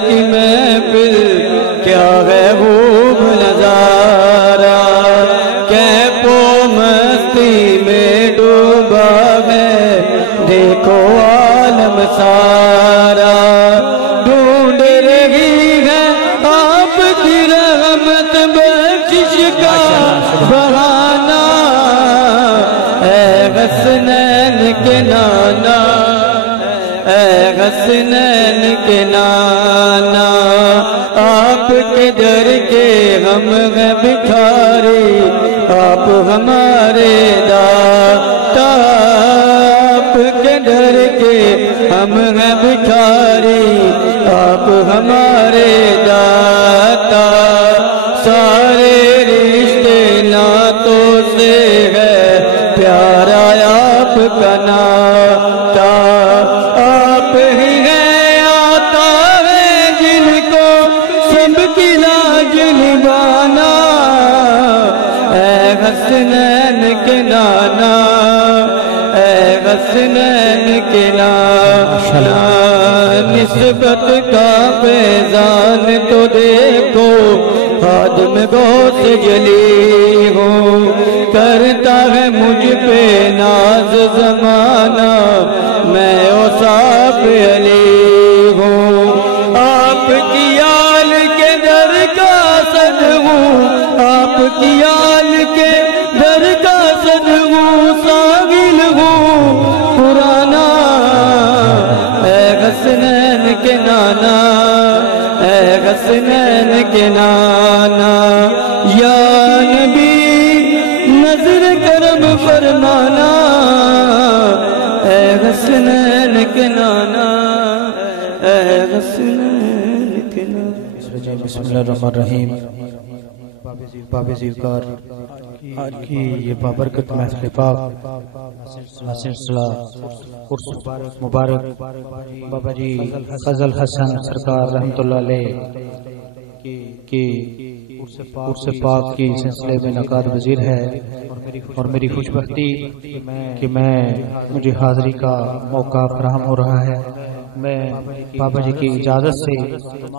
की महफिल क्या है खूब नजारा, कैफो मस्ती में डूबा है देखो आलम सारा। ढूंढ रही है आपकी रहमत बख्शिश का बहाना, ऐ हसनैन के नाना, ऐ हसनैन के नाना। आपके दर के हम हैं भिखारी, आप हमारे दाता। आपके दर के हम हैं भिखारी, आप हमारे दाता। सारे रिश्ते नातों से है प्यारा आपका नाता। आप ही है आता है जिनको सबकी लाज निभाना, ऐ हसनैन के नाना, ऐ हसनैन के नाना। निस्बत का फैजान तो देखो खादिम गौस जली हो, करता है मुझ पे नाज जमाना, मैं औसाफ अली हूँ। आपकी आल के दर का सद हूँ, आपकी आल के दर का सद हूँ, सागिल हूँ पुराना, ऐ हसनैन के नाना, ऐ हसनैन के नाना। या नबी नजर करम फरमाना, ऐ हसनैन के नाना, ऐ हसनैन के नाना। बिस्मिल्लाहिर्रहमानिर्रहीम। बाबे ज़ीवकार आज की ये बाबरकत महफ़िल पाक सिलसिला उर्स मुबारक बाबा जी फजल हसन सरकार रहमतुल्लाह अलैह की उर्स पाक की सिलसिले में नकाद वजीर है, और मेरी खुशबख्ती कि मुझे हाज़री का मौका फराहम हो रहा है। मैं बाबा जी की इजाज़त से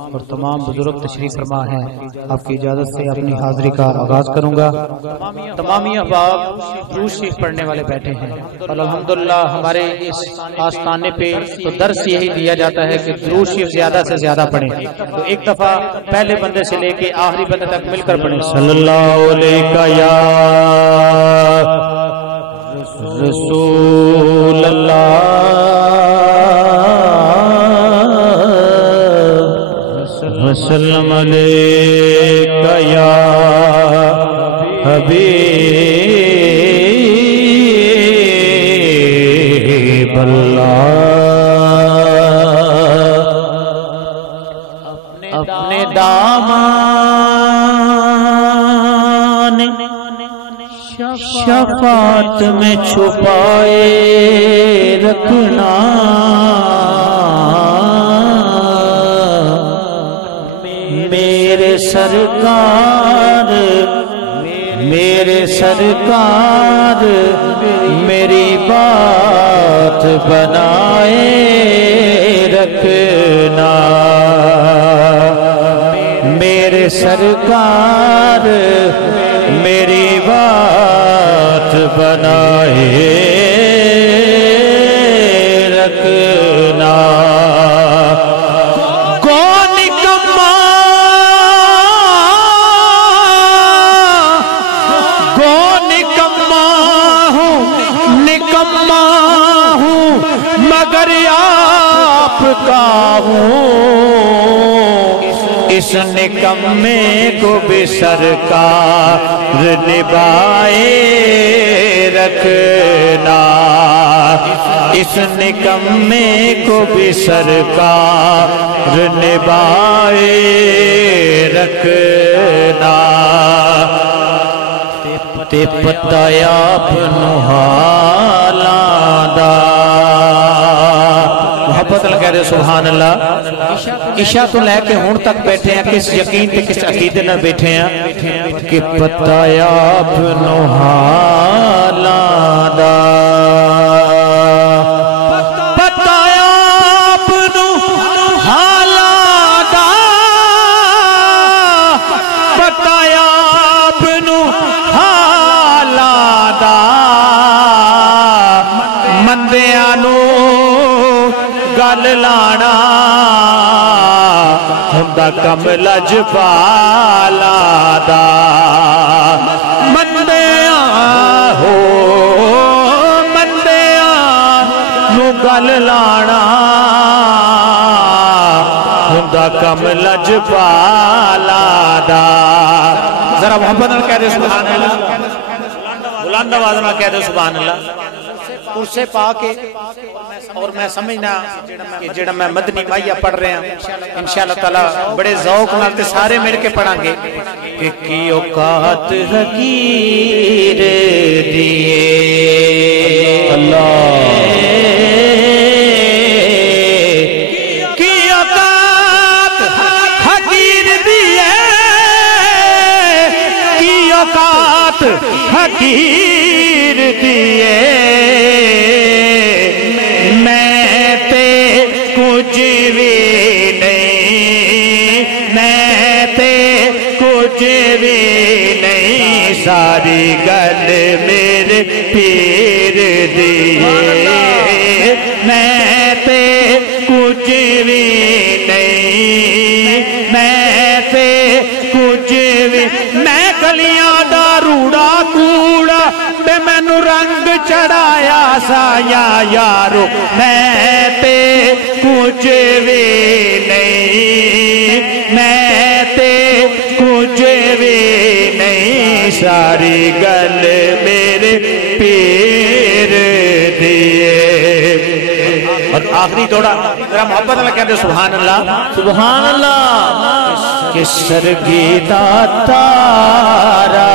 और तमाम बुजुर्ग तशरीफ फरमा हैं, आपकी इजाज़त से अपनी हाज़री का आगाज़ करूँगा। तमामी अहबाब दुरूद शरीफ पढ़ने वाले बैठे हैं, और अल्हम्दुलिल्लाह हमारे इस आस्ताने पे तो दर्स यही दिया जाता है कि दुरूद शरीफ ज़्यादा से ज़्यादा पढ़ें। तो एक दफ़ा पहले बंदे से लेके आखिरी बंदे तक मिलकर पढ़ें। सल्लल्लाहु अलैका या रसूल अल्लाह, वसल्लम अलैका या हबीब अल्लाह। अपने दामन शफात में छुपाए रखना, मेरे सरकार मेरी बात बनाए रखना, मेरे सरकार मेरी बात बनाए रखना। मगर आपका हूँ, इस निकम्मे को भी सरकार निभाए रखना, इस निकम्मे को भी सरकार निभाए रखना। ते पता आपनू हालां दा, मोहब्बत कह रहे सुभान अल्लाह। इशा तो लैके हुण तक बैठे हैं, किस यकीन ते किस अकीदे नाल बैठे हैं कि पता आपनू हालां दा, पता आपनू हालां गल लाना हुंदा कम लजपाला दा मंदिया हो मंदिया नू गल लाना हुंदा कम लजपाला दा। जरा मोहब्बत नाल कह दे सुभान अल्लाह, बुलंद आवाज नाल कह दे सुभान अल्लाह। कुर्से पा के और मैं समझना कि जेड़ा मैं मदनी माहिया पढ़ रहा इंशाअल्लाह ताला बड़े ज़ौक नाल ते सारे मिल के पढ़ांगे कि की औकात हकीर दिए अल्लाह की औकात हकीर दिए की औकात हकीर दिए कुछ भी नहीं मैं ते कुछ भी नहीं सारी गल मेरे पीर दिए मैं ते कुछ भी नहीं मैं ते कुछ भी मैं गलियां दा रूड़ा कूड़ा ते मैनू रंग चढ़ाया साया यारो मैं ते कुछ भी नहीं मैं ते कुछ भी नहीं सारी गल मेरे पीर दिए। और आखिरी थोड़ा जरा मोहब्बत वाला कहते सुभान अल्लाह सुभान अल्लाह कि सरगीता तारा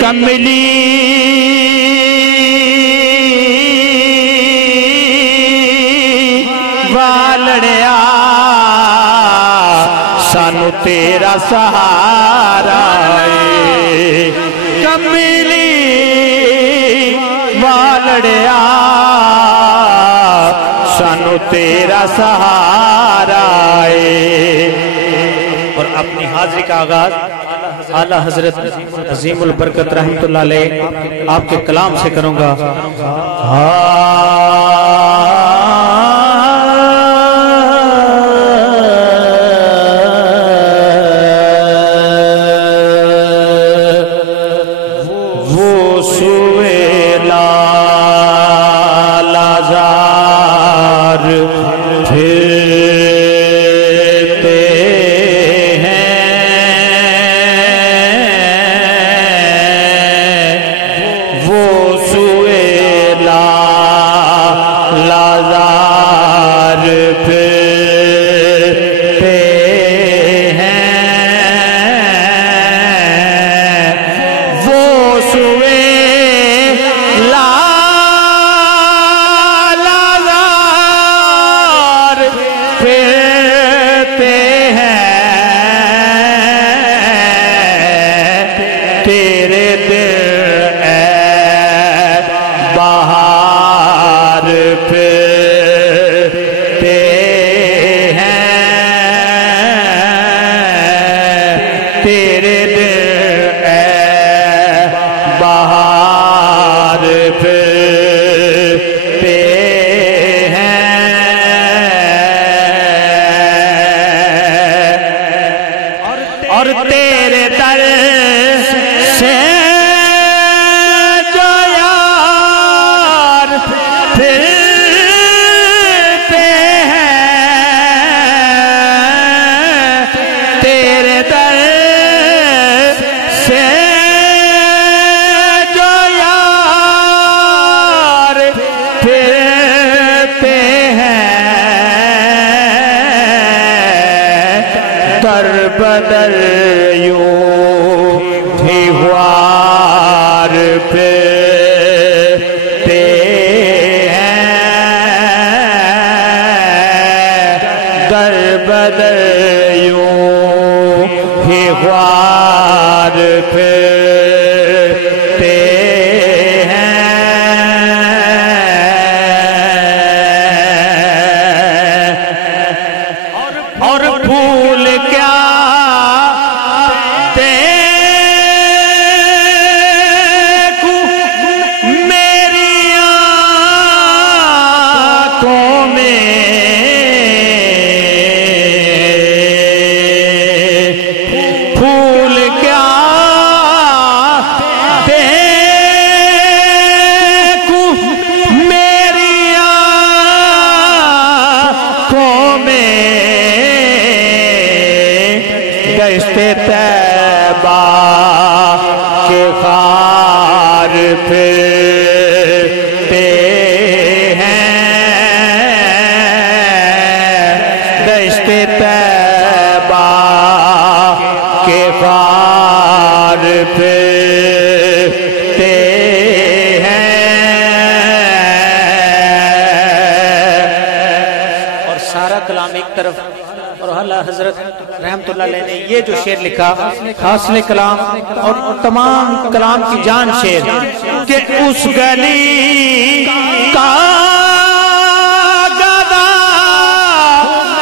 कमली वालड़िया सानू तेरा सहारा कमली वालड़िया सानू तेरा सहारा। और अपनी हाजिरी का आगाज आला हजरत अजीमुल बरकत रहमतुल्लाह अलैह आपके कलाम से करूंगा। वो सुवेला लाज़ार फिरते और तेरे दर से जो यार फिरते हैं तेरे दर से जो यार फिरते हैं दर बदर यूं ही ख्वार फिरते हैं दर बदर यूं ही ख्वार फिरते हैं दश्ते तैबा के खार फिरते हैं, दश्ते तैबा के खार फिरते हैं। और सारा कलाम एक तरफ, और अल्लाह हजरत रहमतुल्लाह अलैह ने ये जो शेर लिखा, हासिल कलाम और तमाम कलाम की जान शेर, कि उस गली का गदा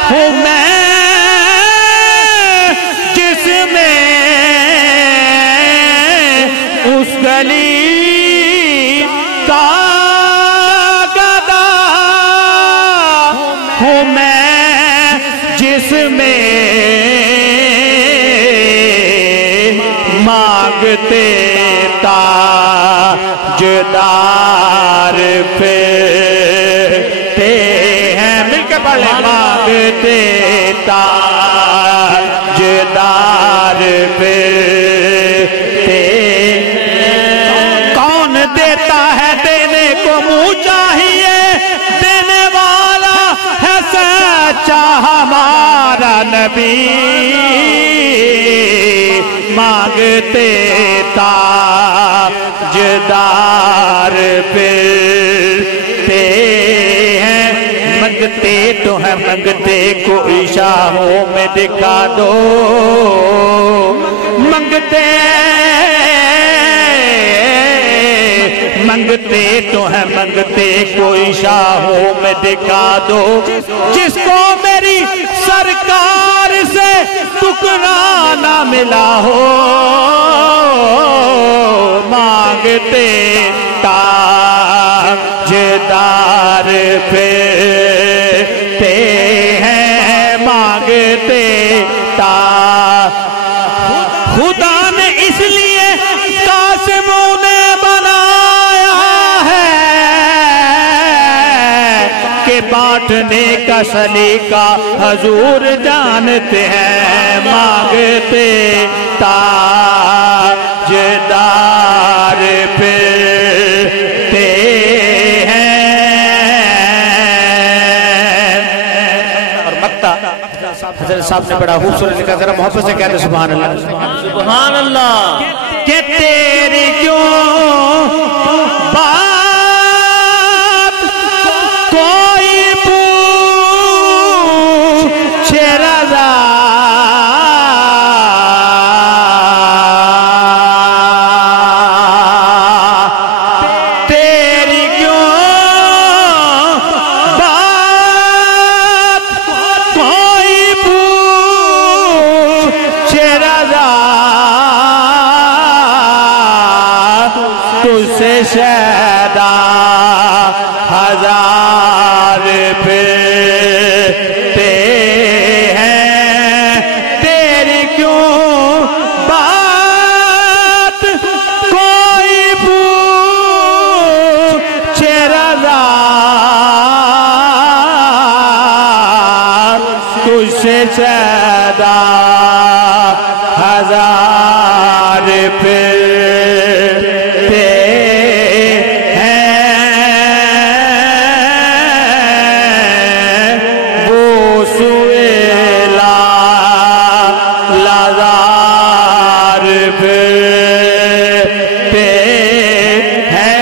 हूँ मैं जिसमें, उस गली का गदा हूँ मैं जिसमें मांगते ताजदार फिरते हैं। मिलकर पढ़े, मांगते ताजदार फिरते। कौन देता है देने को मुँह चाहिए, देने वाला है सच्चा हमारा नबी। मांगते ताजदार फिरते हैं। मंगते तो है, मंगते को इशारों में दिखा दो, मंगते मंगते तो है, मंगते को इशारों में दिखा दो। जिसको मेरी सरकार से टुकड़ा ना मिला हो, मांगते ताजदार फिरते हैं, मांगते खुदा ने इसलिए कासिमों ने बनाया है कि बांटने का सलीका हजूर जानते हैं। मांगते ताजदार फिरते हैं। और मक्ता हज़रत साहब ने बड़ा खूबसूरत लिखा, जरा मोहब्बत से कहते सुभान अल्लाह, सुभान अल्लाह। कि तेरी क्यों बात कोई पूछे रज़ा, तेरी क्यों बात कोई पूछे रज़ा, तुझसे शैदा हजार फिरते हैं। तेरी क्यों बात कोई पूछे रज़ा, तुझसे शैदा हजार फिरते हैं। वो सुएला लाज़ार फिरते हैं।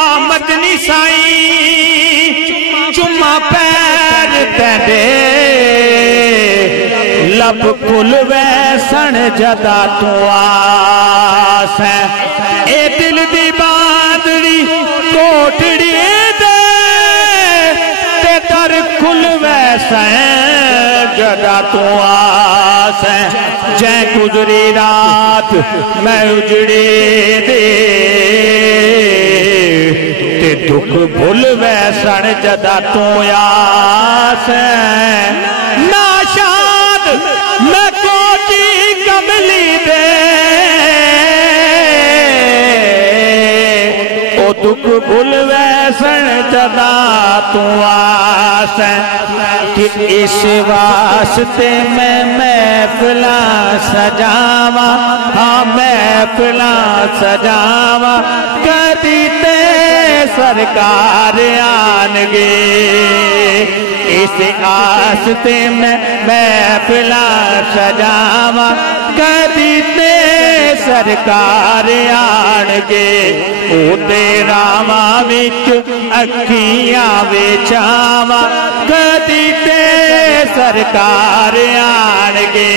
आमद निसाई चुम्मा पैर तेरे, लब कुल वैसन जदा तू आस है। ए दिल दी बांदड़ी कोठड़ी दे ते दर कुल वैसन जदा तू आस है। जै गुजरी रात मैं उजड़ी दे ते दुख भुल वैसन जदा तू आस है। नाशाद मैं कोटी कमली दे ओ दुख भुल वै वैसन जदा तू आस कि इस वास्ते मैं महफिला सजावा, हाँ महफिला सजावा, कदी ते सरकार आनगे। इस आस्ते मैं महफिला सजावा, कदी ते सरकार आनगे। ओदे रामा विच अखियां विछावा, कदी ते सरकार आनगे।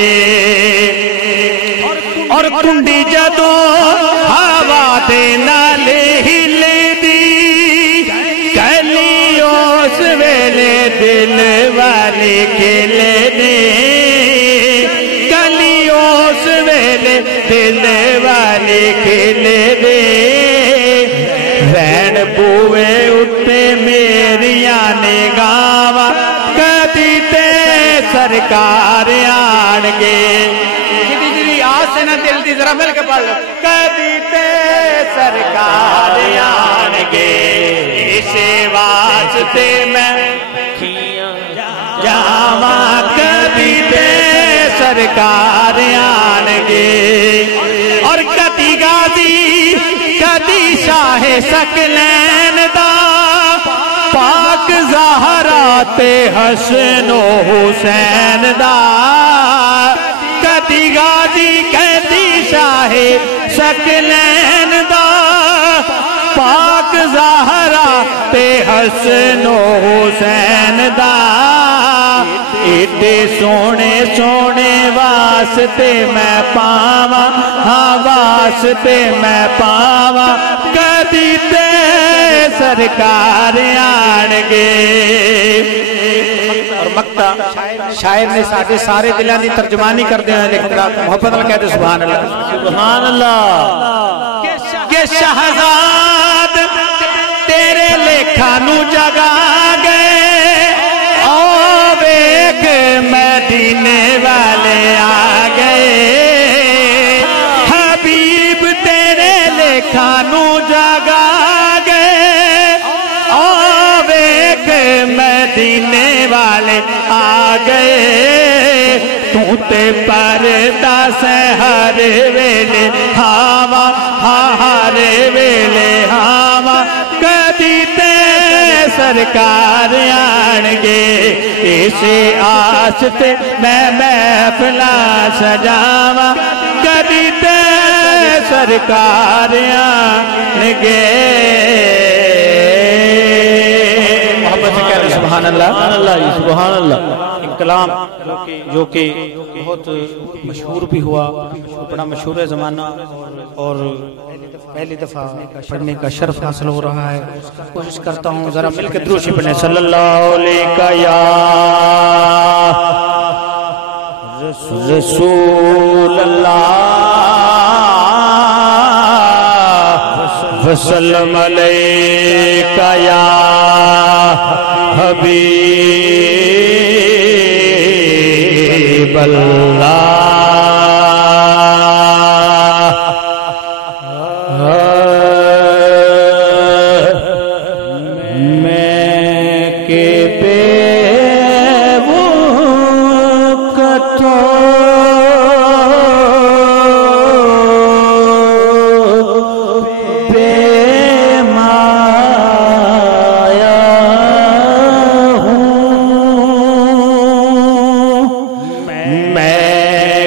और कुंडी जदों हवा दे नाल हिलदी, कहली उस वेले दिल वाले खिलदे, कहली उस वेले दिल वाले खिलदे। रैन बूए उत्ते मेरिया निगाहां, कदी ते सरकार आनगे। आस ना दिल दी जरा मिल के पढ़ लो। कदी ते सरकार आनगे, इस वास्ते मैं जावा, कदी ते सरकार आनगे। और कदी गाजी कदी शाहे सकलैन दा, पाक ज़हरा ते हसनो हुसैन दा। कदी गाजी कदी शाहे सकलैन दा, पाक ज़हरा ते हसनो हुसैन दा। एडे सोने सोने वास्ते मैं पावा, हाँ वास्ते मैं पावा, कदी ते सरकार आनगे। और मक्ता शायर ने साडे सारे दिलों की तर्जमानी करते हैं, लिखता मोहब्बत नाल कहते सुभान अल्लाह सुभान अल्लाह। के शहजाद तेरे लेखा नू जगा गए, ओ वेख मदीने वाले आ गए। हबीब तेरे लेखा नू जगा गए, ओ वेख मदीने वाले आ गए। तू ते परदा से हर वेले हावा, हर वेले हावा, कदी ते सरकार आनगे। इस आस ते मैं महफिला सजावा, कदी ते सरकार आनगे। मोहब्बत से कह रहे सुभान अल्लाह सुभान अल्लाह। कलाम जो कि बहुत मशहूर भी हुआ, बड़ा मशहूर है ज़माना, और पहली दफ़ा पढ़ने का शर्फ हासिल हो रहा है। कोशिश करता हूँ ज़रा मिल के दुरूद शरीफ पढ़ें। सल्लल्लाहु अलैहि या रसूल अल्लाह वसल्लम अलैका या हबीब अल्लाह। मैं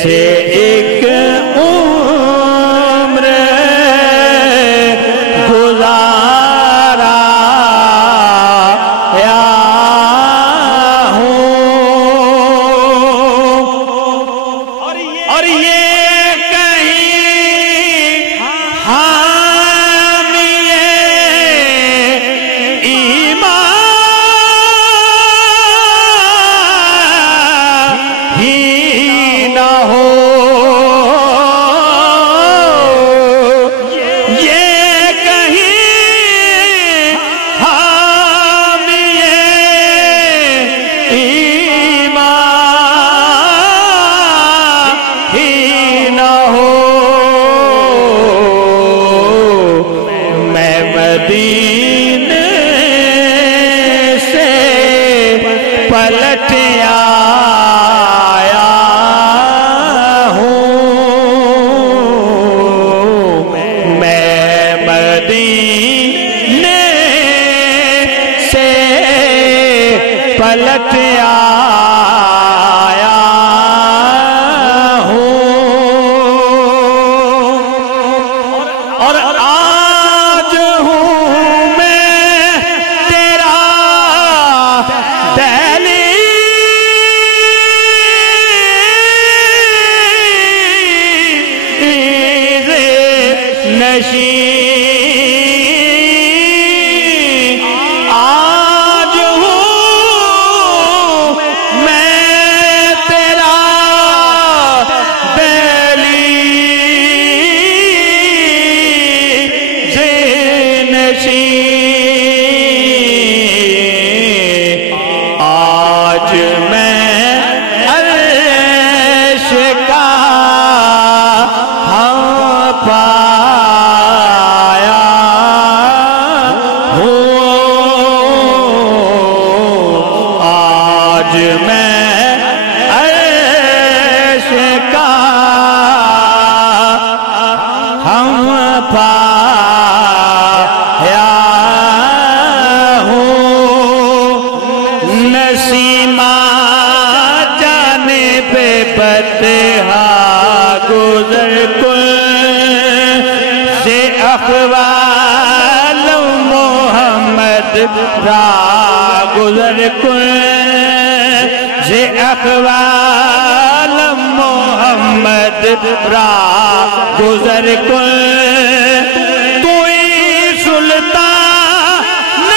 से एक उम्र गुजारा या हूँ और ये कहीं हामिए ईमान ही न हो, ये कहीं हामिए ईमान ही न हो। मैं मदीने से पलट आया हूँ, मैं मदीने से पलट आया हूँ और आज हूँ मैं तेरा दहलीज़ नशीं, आज हूँ मैं तेरा दहलीज़ नशीं, आज मैं अर्श का हम पाया हूँ, आज मैं अर्श का हम पाया हूँ। नसीमा जाने पे बतहा गुजर कुल से अखवाल मोहम्मद रा गुजर कुल से अखवाल मोहम्मद रा गुजर कुल तू ही सुल्तान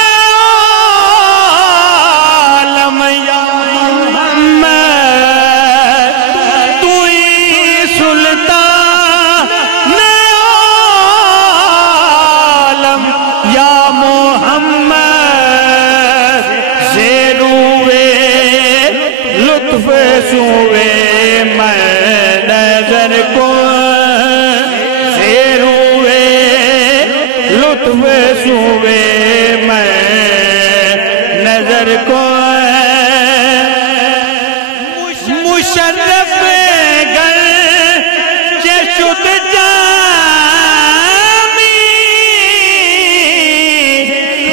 आलम या मोहम्मद, तू ही सुल्तान आलम या मोहम्मद, ज़ेरूए लुत्फ सुए मैं नजर को, ज़ेरूए लुत्फ सुए मैं नजर को, मुशर्रफ गर शुद जामी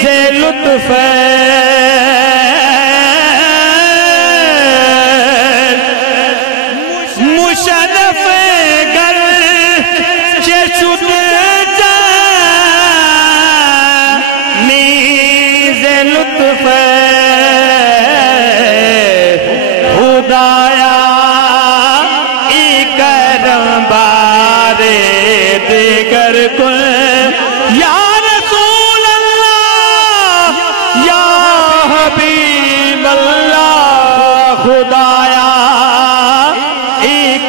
जे लुत्फ मुशर्रफ गर शुद जामी जे लुत्फ खुदाया करम बारे दिगर कुल या रसूल अल्लाह या हबीब अल्लाह, खुदाया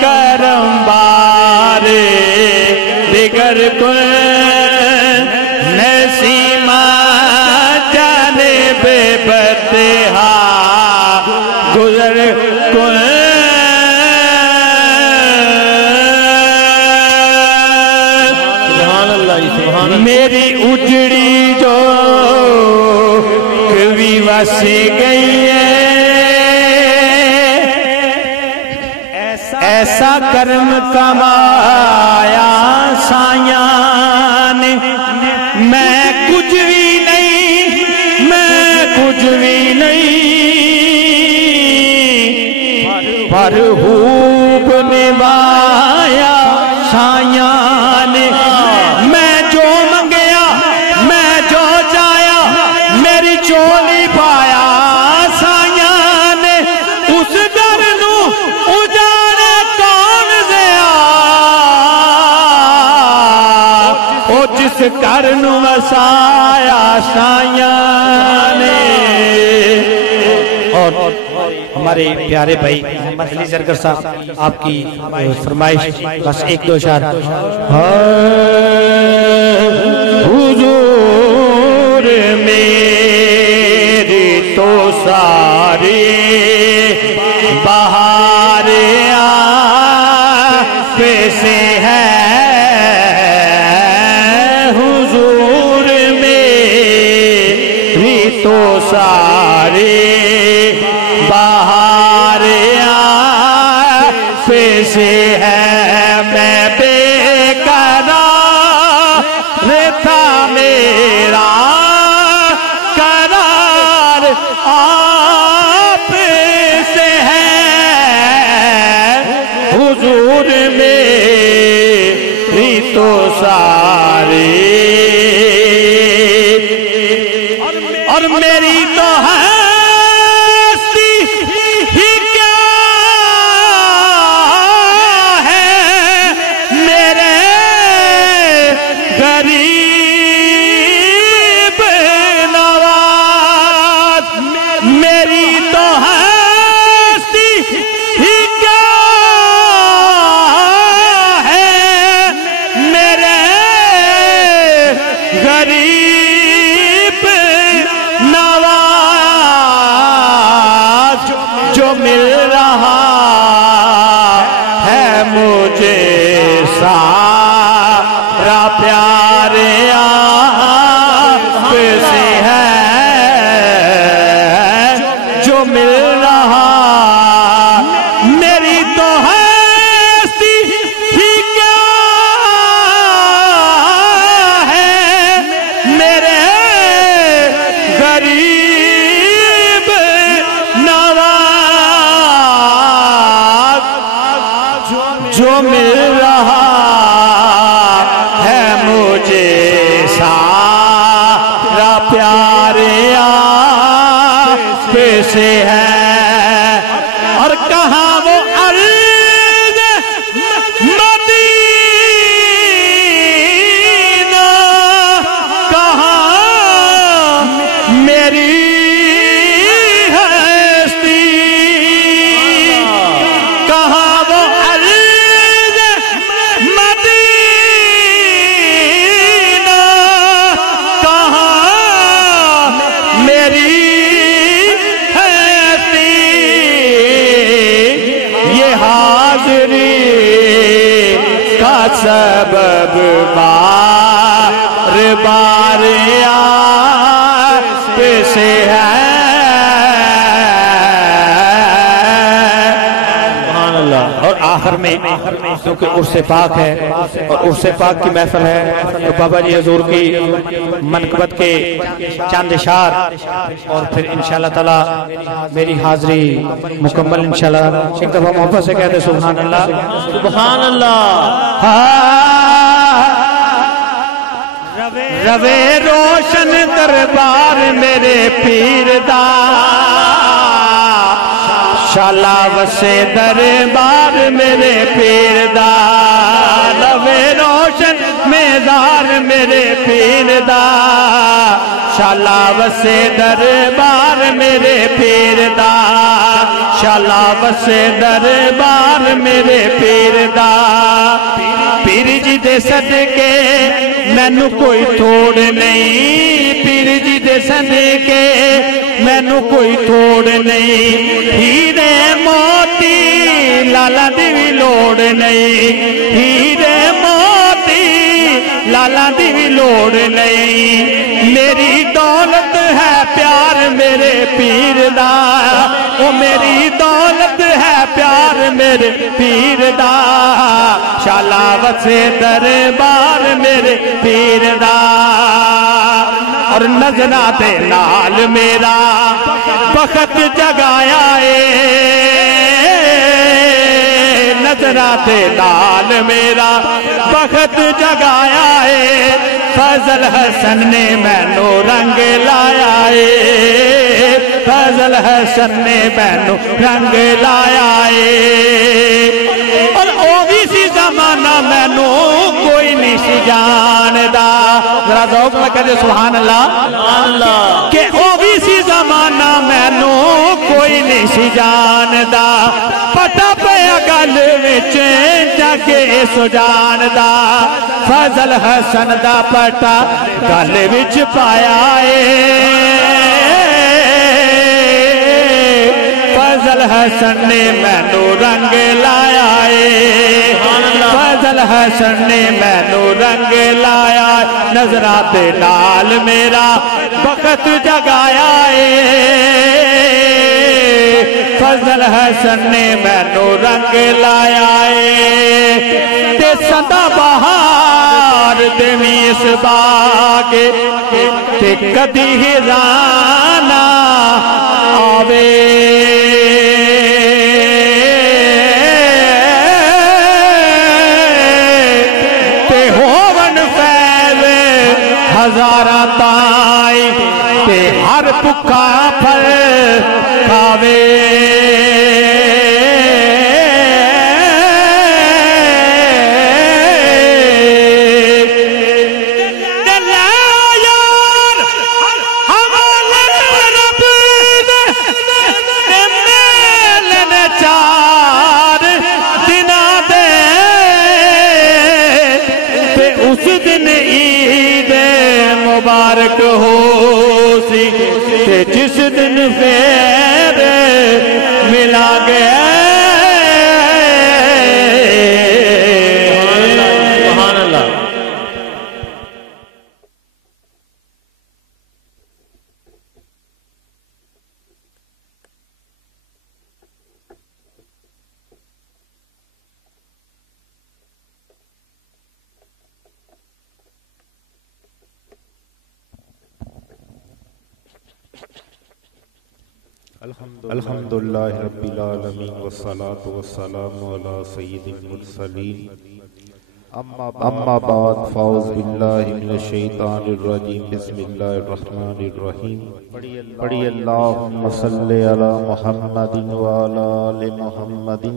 करम बारे दिगर कुल नसीमा जाने बे बतहा गुजर कुल। मेरी उजड़ी जो कभी वस गई है, ऐसा कर्म कमाया साया ने, मैं कुछ भी नहीं, मैं कुछ भी नहीं, पर हूब ने निभाया साया ने। मैं जो मंगया मैं जो चाया मेरी चोली पाया साया ने। उस घर नू उजाड़े कौन दिया ओ जिस घर नू वसाया साया ने। और हमारे प्यारे भाई मोहम्मद अली जरगर साहब आपकी फरमाइश बस एक दो शार। हुजूर मेरी तो सारी बहार से है हुजूर मेरी तो सारी बहार से है। मैं बेकरार था मेरा करार आप से है हुजूर मेरी तो सारी और मेरी तो है जो मिल रहा है मुझे सारा प्यार आप से है। और कहाँ वो अर्ज़ मदीना कहाँ मेरी हस्ती कहाँ वो सबब बार बार आप से है। सुभान अल्लाह। और आखिर में क्योंकि उससे पाक है और उससे पाक की महफिल है तो बाबा जी हजूर की मनकबत के चंद इशार और फिर इंशाअल्लाह ताला मेरी हाजिरी मुकम्मल इंशाअल्लाह। एक दफा मोहब्बत से कहते सुभान अल्लाह सुभान अल्लाह। रवे रोशन दरबार मेरे पीर दा शाला वसे दरबार मेरे पीर दा। रवे रोशन मेदार मेरे पीर दा शाला वसे दरबार मेरे पीर दा शाला वसे दरबार मेरे पीर दा। पीर जी दे सदके मैनू कोई तोड़ नहीं पीर जी दे सदके मैनू कोई तोड़ नहीं। हीरे मोती लाला दी भी लोड़ नहीं हीरे मोती लाला दी भी लोड़ नहीं। मेरी दौलत है प्यार मेरे पीर दा ओ मेरी दौलत है प्यार मेरे पीर दा शाला वसे दरबार मेरे पीर दा। और नजरा दे नाल मेरा वक्त जगाया है नजराते लाल मेरा बखत जगाया है, फजल हसन ने मैनू रंग लाया है, फजल हसन ने मैनू रंग लाया है। और ओ भी सी जमाना मैनू कोई नहीं सी जानदा, जरा ज़ौक़ में कहे सुभान अल्लाह, के ओ भी सी जमाना मैनू कोई नहीं सी जानदा, पटा पिया गल विच जाके सो जानदा, फजल हसन दा पटा गल विच पाया है, फजल हसन ने मैनू रंग लाया है, फजल हसन ने मैनू रंग लाया, नजराते नाल मेरा वक्त जगाया है, फजल हसन ने मैनू रंग लाया है। ते सदा बहार देवी इस बाग ते कदी हिराना आवे, ते होवन फैल हजारा ताई, ते हर भुखा फल खावे, मुबारक हो सी जिस दिन फेर मिला गया। सुभान अल्लाह। अल्हम्दुलिल्लाहि रब्बिल आलमीन वस्सलातु वस्सलामु अला सय्यिदिल मुरसलीन अम्मा बाद फ़ाउज़ बिल्लाहि मिनश शैतानिर रजीम बिस्मिल्लाहिर रहमानिर रहीम। पढ़िए अल्लाहुम्मा सल्लि अला मुहम्मदिन व अला आलि मुहम्मदिन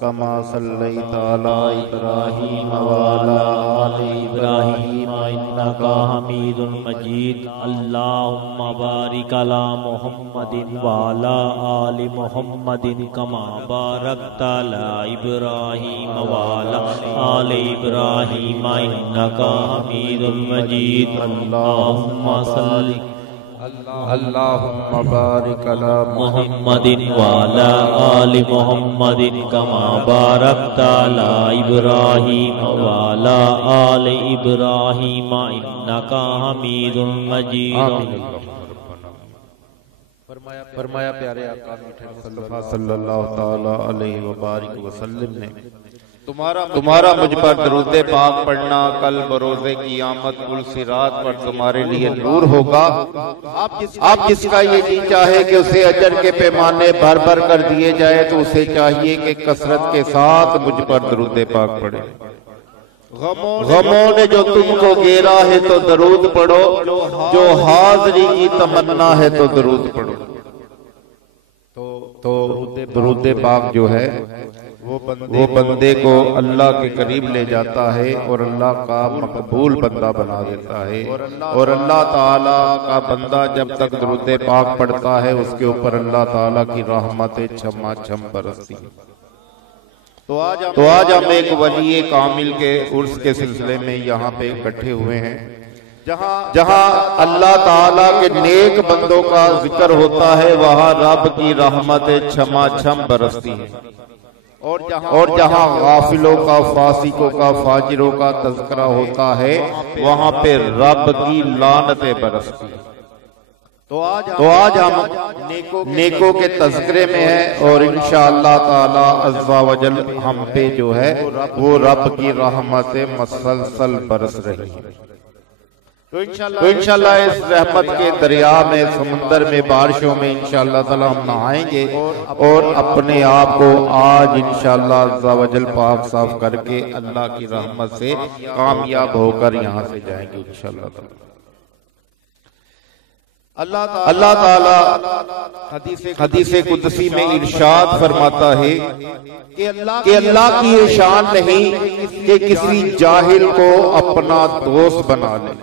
कमा सल्लैता अला इब्राहीम व अला आलि इब्राहीम इन्नका हमीदुल मजीद। अल्लाहुम्मा बारिक अला मुहम्मदिन व अला आलि मुहम्मदिन कमा बारकता अला इब्राहीम व अला आलि इब्राहीम इन्नका हमीदुल मजीद। अल्लाहुम्मा सल्लि अल्लाहुम्मा बारिक अला मुहम्मदिन व अला आलि मुहम्मदिन कमा बारकता अला इब्राहीम व अला आलि इब्राहीम इन्नका हमीदुल मजीद। फरमाया प्यारे आका मुस्तफा सल्लल्लाहु तआला अलैहि व बारिक वसल्लम ने तुम्हारा मुझ पर दरूद पाक पढ़ना कल बरोज़े क़यामत पुल सिरात पर तुम्हारे लिए नूर होगा। आप जिसका ये जी चाहे कि उसे अजर के पैमाने भर भर कर दिए जाए तो उसे चाहिए कि कसरत के साथ मुझ पर दरूद पाक पढ़े। गमों ने जो तुमको घेरा है तो दरूद पढ़ो, जो हाज़री की तमन्ना है तो दरूद पढ़ो। तो दरूद पाक जो है वो बंदे को अल्लाह के करीब ले जाता है और अल्लाह का मकबूल बंदा बना देता है। और अल्लाह ताला का बंदा जब तक दरूद पाक पढ़ता है उसके ऊपर अल्लाह ताला की रहमतें छमा छम बरसती है। तो आज हम एक वली कामिल के उर्स के सिलसिले में यहाँ पे इकट्ठे हुए हैं, जहाँ अल्लाह ताला के नेक बंदों का जिक्र होता है, वहाँ रब की रहमतें छमा छम बरसती है। और जहाँ गाफिलों का, फासिकों का, फाजिरों का तज़किरा होता है, वहाँ पे रब की लानतें बरसती है। तो आज हम नेकों के तज़किरे में है और इंशाअल्लाह ताला अज़्ज़ा वजल हम पे जो है वो रब की रहमतें मसलसल बरस रही है। तो इंशाल्लाह इस रहमत के दरिया में, समुंदर में, बारिशों में इंशाल्लाह ताला हम नहाएंगे और अपने आप को आज इंशाल्लाह अज़्ज़ा वजल पाक साफ करके अल्लाह की रहमत से कामयाब होकर यहाँ से जाएंगे इंशाल्लाह। अल्लाह ताला हदीस कुदसी में इरशाद फरमाता है कि अल्लाह की ये शान नहीं कि किसी जाहिल को अपना दोस्त बना ले।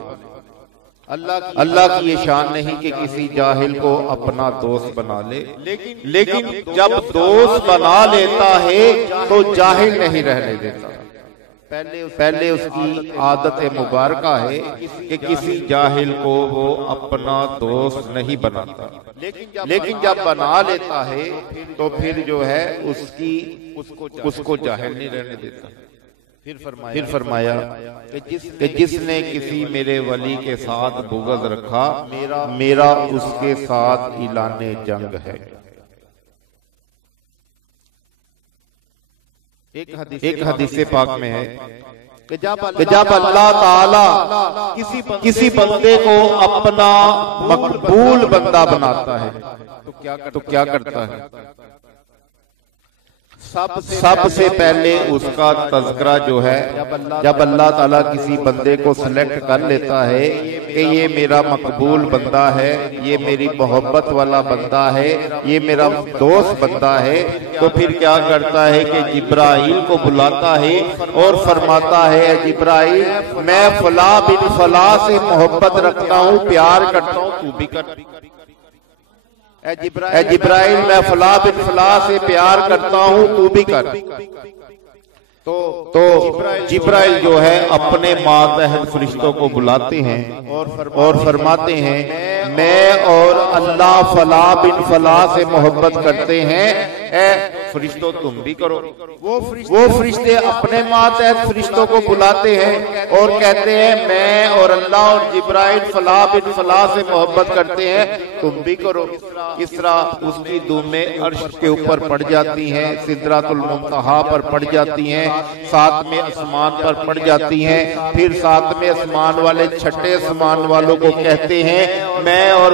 अल्लाह की ये शान नहीं कि किसी जाहिल को अपना दोस्त बना ले, लेकिन जब दोस्त बना लेता है तो जाहिल नहीं रहने देता। पहले उसकी आदत मुबारका है कि किसी जाहिल को वो अपना दोस्त नहीं बनाता, लेकिन जब बना लेता है तो फिर जो है उसको जाहिल नहीं रहने देता। फिर फरमाया कि जिसने किसी मेरे वली के साथ बुग़्ज़ रखा, मेरा उसके साथ इलाने जंग है। एक हदीस पाक में है कि जब अल्लाह ताला किसी बंदे को अपना मकबूल बंदा बनाता है तो क्या करता है? सबसे पहले उसका तज़किरा जो है, जब अल्लाह ताला किसी बंदे को सिलेक्ट कर लेता है कि ये मेरा मकबूल बंदा है, ये मेरी मोहब्बत वाला बंदा है, ये मेरा दोस्त बंदा है, तो फिर क्या करता है कि जिब्राइल को बुलाता है और फरमाता है, जिब्राइल मैं फला बिन फला से मोहब्बत रखता हूँ, प्यार करता हूँ, तू भी कर। जिब्राइल मैं फला बिन फला से प्यार करता हूँ, तू भी कर। तो जिब्राइल जो है अपने मातहत फरिश्तों को बुलाते हैं और फरमाते हैं, मैं और अल्लाह फला बिन फला से मोहब्बत करते हैं, फरिश्तों तुम भी करो। वो फरिश्ते अपने मातहत फरिश्तों को बुलाते हैं और कहते हैं, मैं और अल्लाह और जिब्राइल फला बिन फला से मोहब्बत करते हैं, तुम भी करो। इस तरह उसकी दुमें अर्श के ऊपर पड़ जाती हैं, सिदरातुल मुंतहा पर पड़ जाती हैं, सातवें आसमान पर पड़ जाती हैं। फिर सातवें आसमान वाले छठे आसमान वालों को कहते हैं, मैं और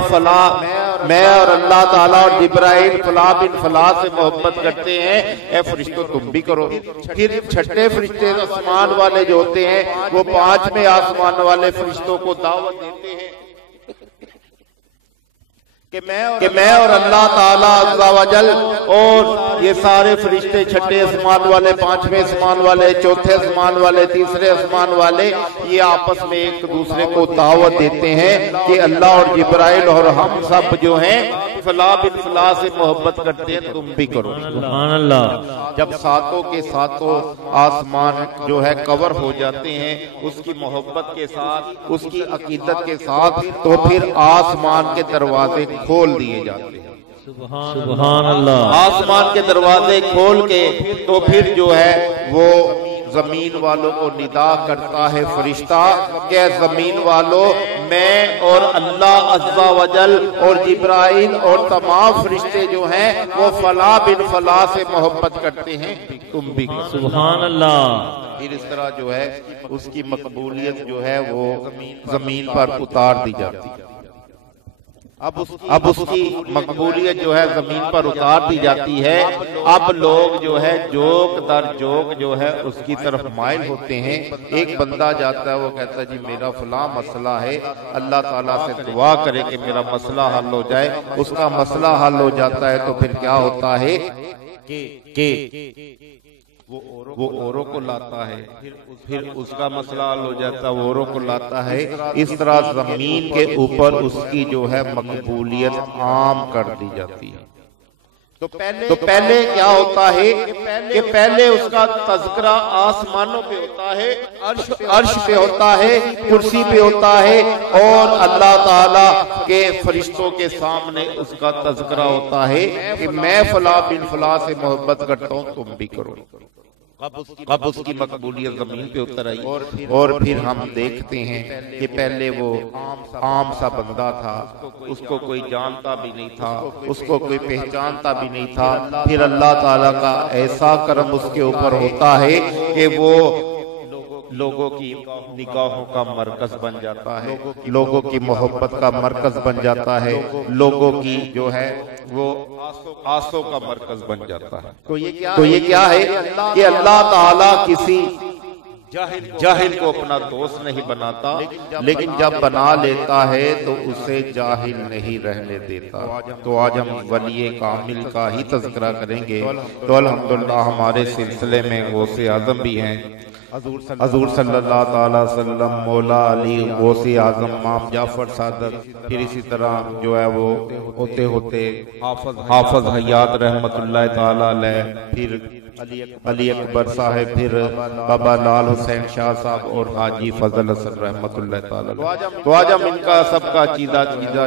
अल्लाह ताला और जिब्राइल फला बिन फला से मोहब्बत करते हैं, ए फरिश्तों तुम भी करो। फिर छठे फरिश्ते आसमान वाले जो होते हैं वो पांचवें आसमान वाले फरिश्तों को दावत देते हैं कि मैं और अल्लाह ताला अज़्ज़ा वजल और ये सारे फरिश्ते छठे आसमान वाले, पांचवें आसमान वाले, चौथे आसमान वाले, तीसरे आसमान वाले, ये आपस में एक दूसरे को दावत देते हैं कि अल्लाह और जिब्राइल और हम सब जो हैं फला बिन फला से मोहब्बत करते हैं, तुम भी करो। सुभान अल्लाह। जब सातों के सातों आसमान जो है कवर हो जाते हैं उसकी मोहब्बत के साथ, उसकी अकीदत के साथ, तो फिर आसमान के दरवाजे खोल दिए जाते हैं। सुभान अल्लाह। आसमान के दरवाजे खोल के तो फिर जो है वो जमीन वालों को निदा करता है फरिश्ता, क्या जमीन वालों, मैं और अल्लाह अज़्ज़ा वजल और जिब्राइल और तमाम फरिश्ते जो हैं वो फला बिन फला से मोहब्बत करते हैं, तुम भी। सुभान अल्लाह। फिर इस तरह जो है उसकी मकबूलियत जो है वो जमीन पर उतार दी जाती है। अब उसकी मकबूलियत जो है जमीन पर उतार दी जाती है। अब लोग जो है जोक दर जोक जो है उसकी तरफ माइल होते हैं। एक बंदा जाता है, वो कहता है, जी मेरा फला मसला है, अल्लाह ताला से दुआ करे कि मेरा मसला हल हो जाए। उसका मसला हल हो जाता है तो फिर क्या होता है कि वो औरों को लाता है, फिर उसका मसला हल हो जाता है, वो औरों को लाता है। इस तरह जमीन के ऊपर उसकी जो है मकबूलियत आम कर दी जाती है। तो पहले क्या होता है कि पहले उसका तज़किरा आसमानों पे होता है, अर्श पे होता है, कुर्सी पे होता है, और अल्लाह ताला के फरिश्तों के सामने उसका तज़किरा होता है कि मैं फला बिन फला से मोहब्बत करता हूँ, तुम भी करो। अब उसकी मकबूलियत जमीन पे उतर आई और फिर हम देखते हैं कि पहले वो आम सा बंदा था, उसको कोई जानता भी नहीं था, उसको कोई पहचानता भी नहीं था। फिर अल्लाह ताला का ऐसा करम उसके ऊपर होता है कि वो लोगों की निगाहों का मरकज बन जाता है, लोगों की मोहब्बत का मरकज बन जाता है, लोगों की जो है वो आसों का मरकज बन जाता है। तो ये क्या है कि अल्लाह ताला किसी जाहिल को अपना दोस्त नहीं बनाता, लेकिन जब बना लेता है तो उसे जाहिल नहीं रहने देता। तो आज हम वली कामिल का ही तज़किरा करेंगे। तो अल्हम्दुलिल्लाह हमारे सिलसिले में गौसे आज़म भी हैं, हज़ूर सल्लल्लाहु अलैहि वसल्लम, मौला अली गौसे आज़म, इमाम जाफर सादक, फिर इसी तरह जो है वो होते होते हाफिज हयात रहमतुल्लाह ताला अलैह, फिर अली अकबर साहब, फिर बाबा लाल हुसैन शाह साहब और हाजी फजल हसन रहमतुल्लाह ताला। तो आज हम इनका सबका चीज़ा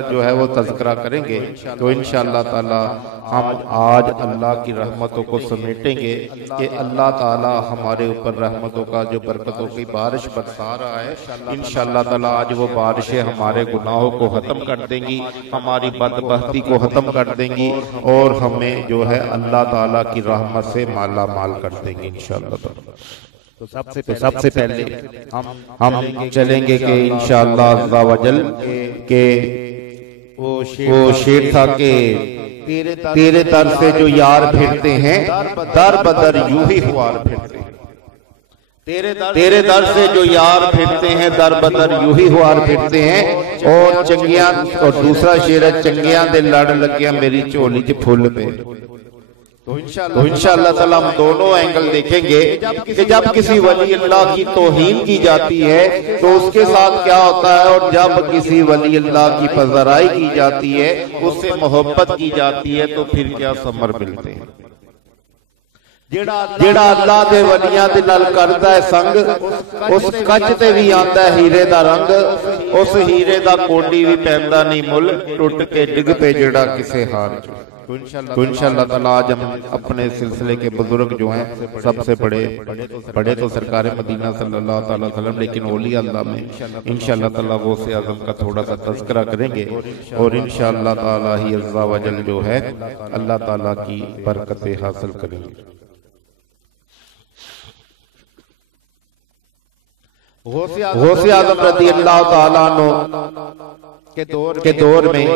जो है वो तज़किरा करेंगे। तो इंशाअल्लाह ताला हम आज अल्लाह की रहमतों को समेटेंगे कि अल्लाह ताला हमारे ऊपर रहमतों का जो बरकतों की बारिश बरसा रहा है, इंशाअल्लाह ताला आज वो बारिशें हमारे गुनाहों को खत्म कर देंगी, हमारी बदबख्ती को खत्म कर देंगी और हमें जो है अल्लाह ताला की रहमत से माला माल कर देंगे इंशाअल्लाह। तो सबसे पहले हम चलेंगे कि इंशाअल्लाह अज़्ज़ा वजल के वो शेर था कि तेरे दर से जो यार फिरते हैं दर बदर यूं ही खुआर फिरते हैं। तेरे दर से जो यार फिरते हैं दर बदर यूं ही खुआर फिरते हैं। और चंगिया, और दूसरा शेर है, चंगिया दे लड़ लगिया मेरी झोली च फुल पे। तो इंशाअल्लाह ताला हम दोनों एंगल देखेंगे कि जब किसी वली अल्लाह की तौहीन की जाती है तो उसके साथ क्या होता है, और जब किसी वली अल्लाह की पज़राई की जाती है, उससे मोहब्बत की जाती है, तो फिर क्या समर मिलते हैं। जेड़ा अल्लाह दे वलियां दे नाल करदा है संग, उस कच ते भी आंदा है हीरे दा रंग, उस हीरे दा कोडी भी पैंदा नहीं मुल, टुट के डिग पे जेड़ा किसे हार। तो इंशाअल्लाह ताला आज हम अपने सिलसिले के बुजुर्ग जो हैं सबसे बड़े तो सरकार मदीना सल्लल्लाहु अलैहि वसल्लम, लेकिन औलिया अल्लाह में इंशाअल्लाह ताला गौसे आज़म का थोड़ा सा तज़किरा करेंगे और इंशाअल्लाह ताला ही अज़्ज़ा वजल जो है अल्लाह ताला की बरकतें हासिल करेंगे। गौसे आज़म रज़ी अल्लाह ताला अन्हु के दौर में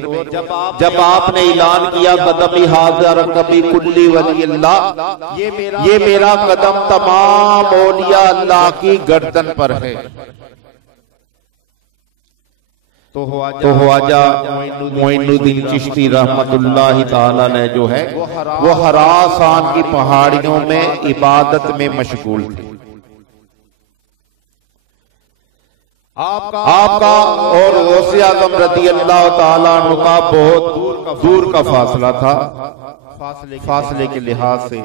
जब आपने ऐलान किया कदम हाज़िर कभी कुल्ली वली अल्लाह, ये मेरा कदम तमाम औलिया अल्लाह की गर्दन पर है। तो ख्वाजा मोइनुद्दीन चिश्ती रहमतुल्लाह ताला ने जो है वो हरासान की पहाड़ियों में इबादत में मशगूल थे। आपका और गौसे आज़म रज़ी अल्लाह ताला अन्हु का बहुत दूर का फासला था, फासले के लिहाज से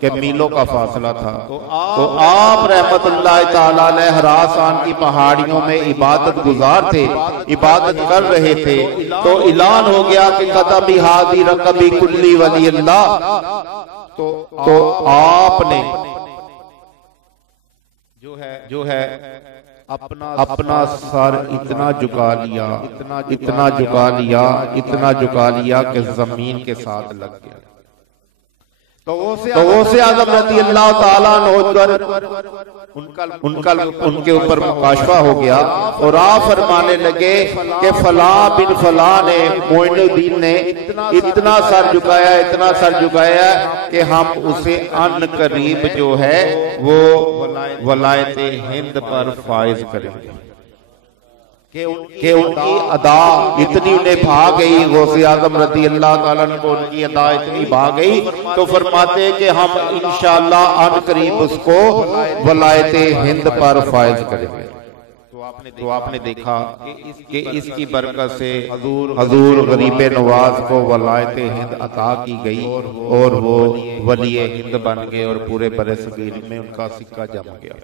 के मीलों का फासला था। तो आप रहमतुल्लाह ताला अलैह हरासान की पहाड़ियों में इबादत गुजार थे, इबादत कर रहे थे। तो ऐलान हो गया कि कदम हाज़िर कभी कुल्ली वली अल्लाह। तो आपने जो है अपना सर इतना झुका लिया कि जमीन के साथ लग गया। तो गौसे आज़म रज़ी अल्लाह ताला उनके ऊपर मुकाशफा हो गया और आप फरमाने लगे कि फला बिन फला ने, मोइनुद्दीन ने इतना सर झुकाया कि हम उसे अन करीब जो है वो वलायते हिंद पर फाइज करेंगे। कि उनकी अदा इतनी उन्हें भा गई, गौसे आज़म रज़ी अल्लाह ताला को उनकी अदा इतनी भा गई, तो फरमाते कि हम इंशाअल्लाह अन करीब उसको वलायते हिंद पर फायज करेंगे। तो आपने देखा कि इसकी बरकत से हजूर गरीब नवाज को वलायत हिंद अता की गई और वो वली हिंद बन गए और पूरे बरे सगीर में उनका सिक्का जम गया।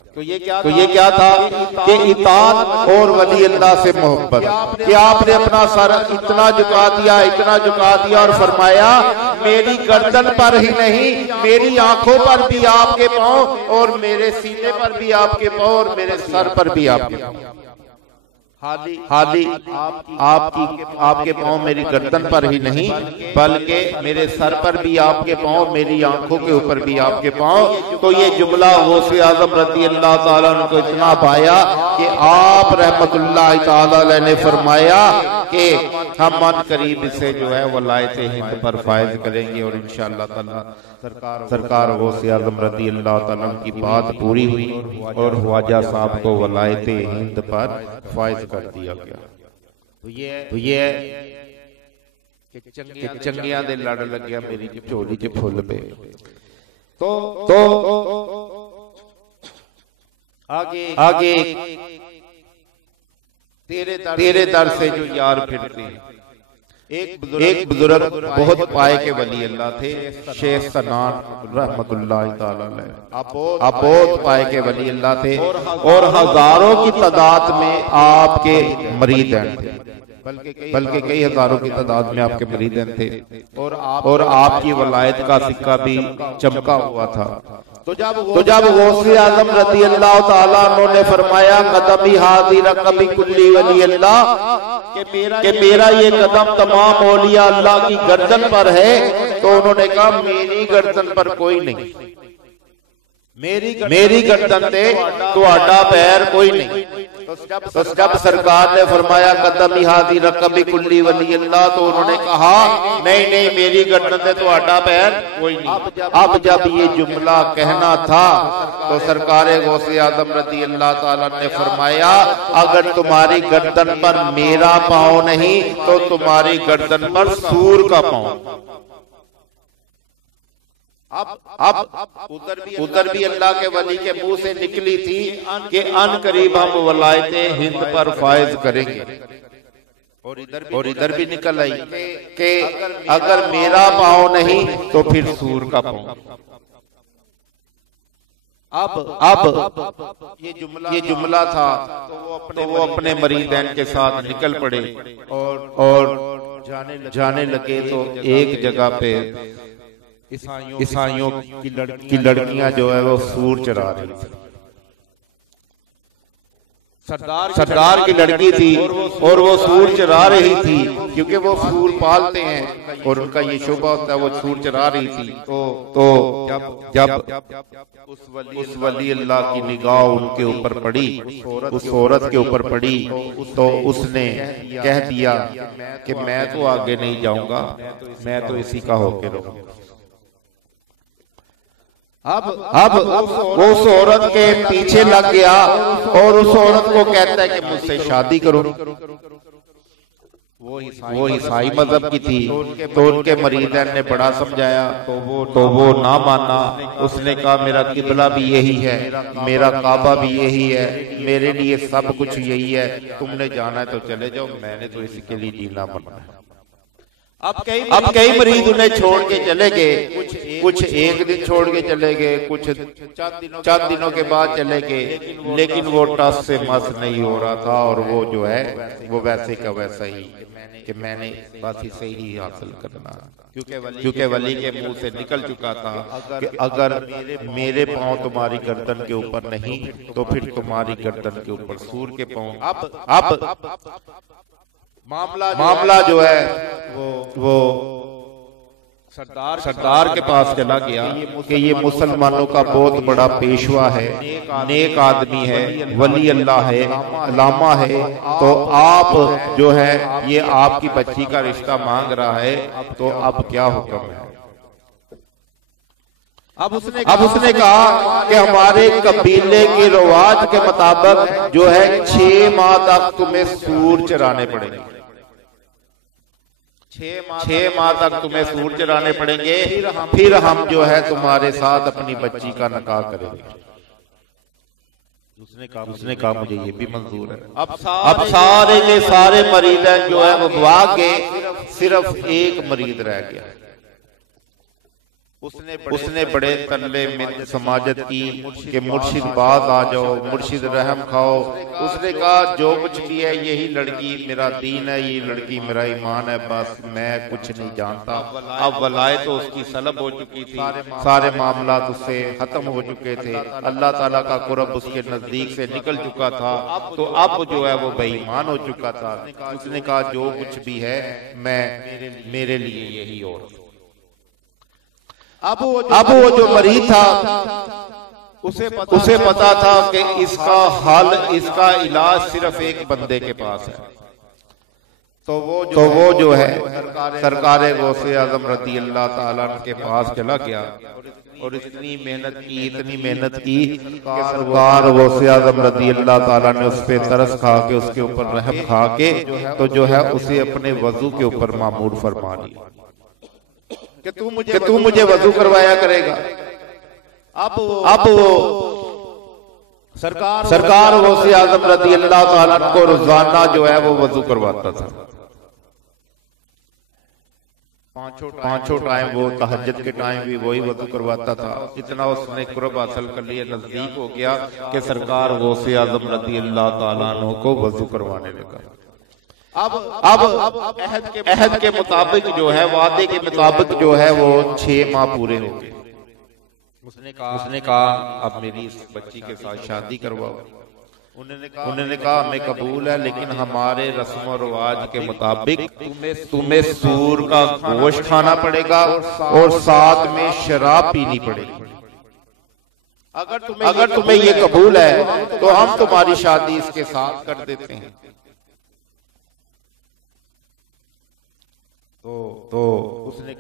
तो ये क्या था कि इताअत और वली अल्लाह से मोहब्बत, कि आपने अपना सर इतना झुका दिया और फरमाया मेरी गर्दन पर ही नहीं, मेरी आंखों पर भी आपके पांव और मेरे सीने पर भी आपके पांव और मेरे सर पर भी आपके पांव। हाली आपके पाँव मेरी गर्दन पर ही नहीं बल्कि मेरे सर पर भी आपके पाँव, मेरी आंखों के ऊपर भी आपके पाँव। तो ये जुमला गौसे आजम रज़ी अल्लाह ताला अन्हु को इतना भाया कि आप रहमतुल्लाह ताला अलैह ने फरमाया कि हम मन करीब इसे जो है वलायत हिंद पर फायज करेंगे और इंशाअल्लाह ताला सरकार गौसे आजम रज़ी अल्लाह ताला की बात पूरी हुई और ख्वाजा साहब को वलायत हिंद पर फायज कर दिया गया। तो ये चंगियां दे लड़ लग गया मेरी झोली च फुल पे। तो आगे तेरे दर से जो यार फिरते हैं। एक बुजुर्ग बहुत पाए के वली अल्लाह थे, शेख सनान रहमतुल्लाह ताला अलैह। आप बहुत पाए के वली अल्लाह थे और हजारों की तादाद में आपके मरीद हैं, बल्कि कई हजारों की तादाद में आपके मरीद थे और आपकी वलायत का सिक्का भी चमका हुआ था। तो जब गौसे आजम रज़ी अल्लाह ताला अन्हु ने फरमाया कदमी हाज़िर कभी कुल्ली वली अल्लाह कि मेरा ये कदम तमाम औलिया अल्लाह की गर्दन पर है, तो उन्होंने कहा मेरी गर्दन पर कोई नहीं, मेरी गर्दन ते तुहाडा पैर कोई नहीं। तो जब सरकार ने फरमाया कदमी हाज़िर कभी कुल्ली वली अल्लाह, तो उन्होंने कहा नहीं मेरी गर्दन ते तुहाडा पैर कोई नहीं। अब जब ये जुमला कहना था तो सरकार गौसे आजम रज़ी अल्लाह ताला ने फरमाया अगर तुम्हारी गर्दन पर मेरा पाँव नहीं तो तुम्हारी गर्दन पर सूर का पाँव। अब उधर भी अल्लाह के वली के मुंह से निकली थी कि अन करीब हम वलायत हिंद पर फायज करेंगे, और इधर भी निकल आई कि अगर मेरा पाँव नहीं तो फिर सूर का पाँव। अब ये जुमला था तो वो अपने मरीदैन के साथ निकल पड़े और जाने लगे। तो एक जगह पे ईसाइयों की लड़कियां जो है वो सूर चरा रही थी। सरदार की लड़की थी और वो सूर चरा रही थी, क्योंकि वो सूर पालते हैं और उनका ये शोभा होता है, वो सूर चरा रही थी। तो जब उस वली अल्लाह की निगाह उनके ऊपर पड़ी, उस औरत के ऊपर पड़ी, तो उसने कह दिया कि मैं तो आगे नहीं जाऊंगा, मैं तो इसी का होके रहूंगा। अब वो उस औरत के पीछे लग गया और उस औरत को कहता है कि मुझसे शादी करो। वो ईसाई मजहब की थी, तो उनके मरीदैन ने बड़ा समझाया तो वो ना माना। उसने कहा मेरा किबला भी यही है, मेरा काबा भी यही है, मेरे लिए सब कुछ यही है, तुमने जाना है तो चले जाओ, मैंने तो इसके लिए जीना मरना है। अब कई मरीज उन्हें छोड़ के चले गए, कुछ एक दिन छोड़ के चले गए, कुछ चंद दिनों के बाद चले गए, लेकिन वो टस से मस नहीं हो रहा था और वो जो है वो वैसे का वैसा ही कि मैंने बस इसे ही हासिल करना, क्योंकि वली के मुंह से निकल चुका था कि अगर मेरे पाँव तुम्हारी गर्दन के ऊपर नहीं तो फिर तुम्हारी गर्दन के ऊपर सूर के पाँव। अब मामला जो है वो सरदार के पास चला गया कि ये मुसलमानों का बहुत बड़ा पेशवा है, नेक आदमी है, वली अल्लाह है, अलामा है, तो आप जो है ये आपकी बच्ची का रिश्ता मांग रहा है, तो अब क्या हुक्म है। अब उसने कहा कि हमारे कबीले के रिवाज के मुताबिक जो है 6 माह तक तुम्हें सूर चराने पड़ेंगे, 6 माह तक तुम्हें सूर चराने पड़ेंगे, फिर हम जो है तुम्हारे साथ अपनी बच्ची का निकाह करेंगे। उसने कहा मुझे ये भी मंजूर है। अब सारे के सारे मरीज जो है वो भाग गए, सिर्फ एक मरीज रह गया। उसने बड़े तल्ले में समाजत की कि मुर्शिद बात आ जाओ, मुर्शिद रहम खाओ। उसने कहा जो कुछ भी है यही लड़की मेरा दीन है, ये लड़की मेरा ईमान है, बस मैं कुछ नहीं जानता। अब वलाए तो उसकी सलब हो चुकी थी, सारे मामला उससे खत्म हो चुके थे, अल्लाह ताला का कुर्ब उसके नजदीक से निकल चुका था, तो अब जो है वो बेईमान हो चुका था। उसने कहा जो कुछ भी है मैं मेरे लिए यही और। अब वो जो मरीज था उसे पता था कि इसका हल, इसका इलाज सिर्फ एक बंदे के पास है। तो वो जो है सरकार गौसे आजम रदी अल्लाह ताला के पास चला गया और इतनी मेहनत की कि सरकार गौसे आजम रदी अल्लाह ताला ने उस पर तरस खा के, उसके ऊपर रहम खा के तो जो है उसे अपने वजू के ऊपर मामूर फरमा लिया कि तू मुझे वजू करवाया करेगा। अब वो सरकार गौसे आजम रदी अल्लाह ताला को रोजाना जो है वो वजू करवाता था। पांचों टाइम वो तहज्जुद के टाइम भी वही वजू करवाता था। इतना उसने कुर्ब हासिल कर लिया, नजदीक हो गया कि सरकार गौसे आजम रदी अल्लाह ताला को वजू करवाने लगा। अब अहद के मुताबिक जो है, वादे के मुताबिक जो है वो 6 माह पूरे हो गए। उसने कहा अब मेरी इस बच्ची के साथ शादी करवाओ। उन्होंने कहा हमें कबूल है, लेकिन हमारे रस्म और रिवाज के मुताबिक तुम्हें सूर का गोश्त खाना पड़ेगा और साथ में शराब पीनी पड़ेगी। अगर तुम्हें ये कबूल है तो हम तुम्हारी शादी इसके साथ कर देते हैं। तो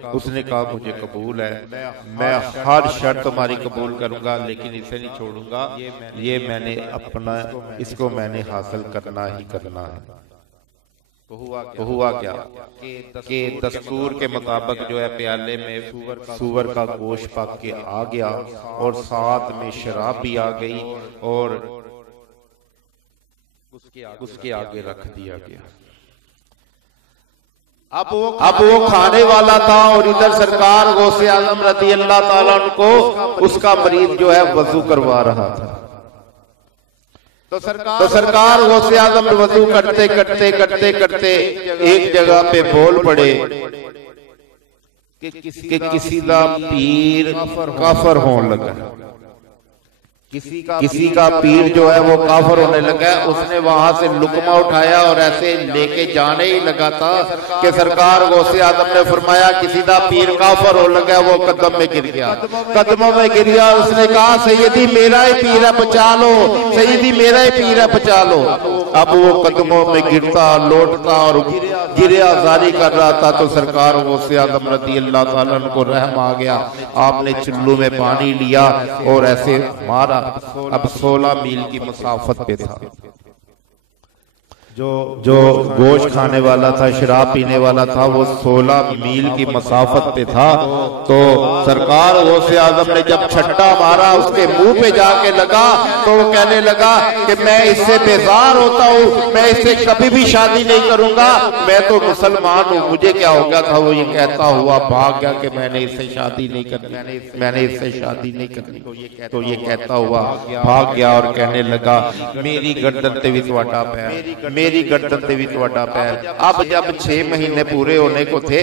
उसने कहा मुझे कबूल है, मैं हर शर्त तुम्हारी कबूल करूंगा, लेकिन इसे नहीं छोड़ूंगा, ये मैंने अपना, इसको मैंने हासिल करना ही करना है। तो हुआ क्या कि दस्तूर के मुताबिक जो है प्याले में सूअर का गोश्त पक के आ गया और साथ में शराब भी आ गई और उसके आगे रख दिया गया। अब वो खाने वाला था और इधर सरकार गौसे आजम रदी अल्लाह ताला उनको उसका मरीज जो है वजू करवा रहा था। तो सरकार गौसे आजम वजू करते करते एक जगह पे बोल पड़े कि किसी का पीर काफर होने लगा, किसी का पीर जो है वो काफर होने लगा। उसने वहां से लुकमा उठाया और ऐसे लेके जाने ही लगा था कि सरकार गौसे आजम ने फरमाया किसी का पीर काफर होने लगा, वो कदम में गिर गया, कदमों में गिर गया। उसने कहा सैयदी मेरा ही पीर है बचा लो, सैयदी मेरा ही पीर है बचा लो। अब वो कदमों में गिरता लौटता और गिरिया जारी कर रहा था। तो सरकार गौसे आजम रदी अल्लाह ताला को रहम आ गया, आपने चुल्लू में पानी लिया और ऐसे मारा। अब 16 मील की मुसाफत पे था। जो गोश्त खाने वाला था, शराब पीने वाला था, वो 16 मील की मसाफत पे था। तो सरकार गौसे आजम ने जब छट्टा मारा उसके मुंह पे जाके लगा तो वो कहने लगा कि मैं इससे बेजार होता हूँ, मैं इससे कभी भी शादी नहीं करूंगा, मैं तो मुसलमान हूँ। मुझे क्या हो गया था, वो ये कहता हुआ भाग गया कि मैंने इससे शादी नहीं करनी, मैंने इससे शादी नहीं करनी। तो ये कहता हुआ भाग गया और कहने लगा मेरी गर्दन ते भी तुहाडा पैर, मेरी गर्दन ते भी तुहाडा पैर। अब जब 6 महीने पूरे होने को थे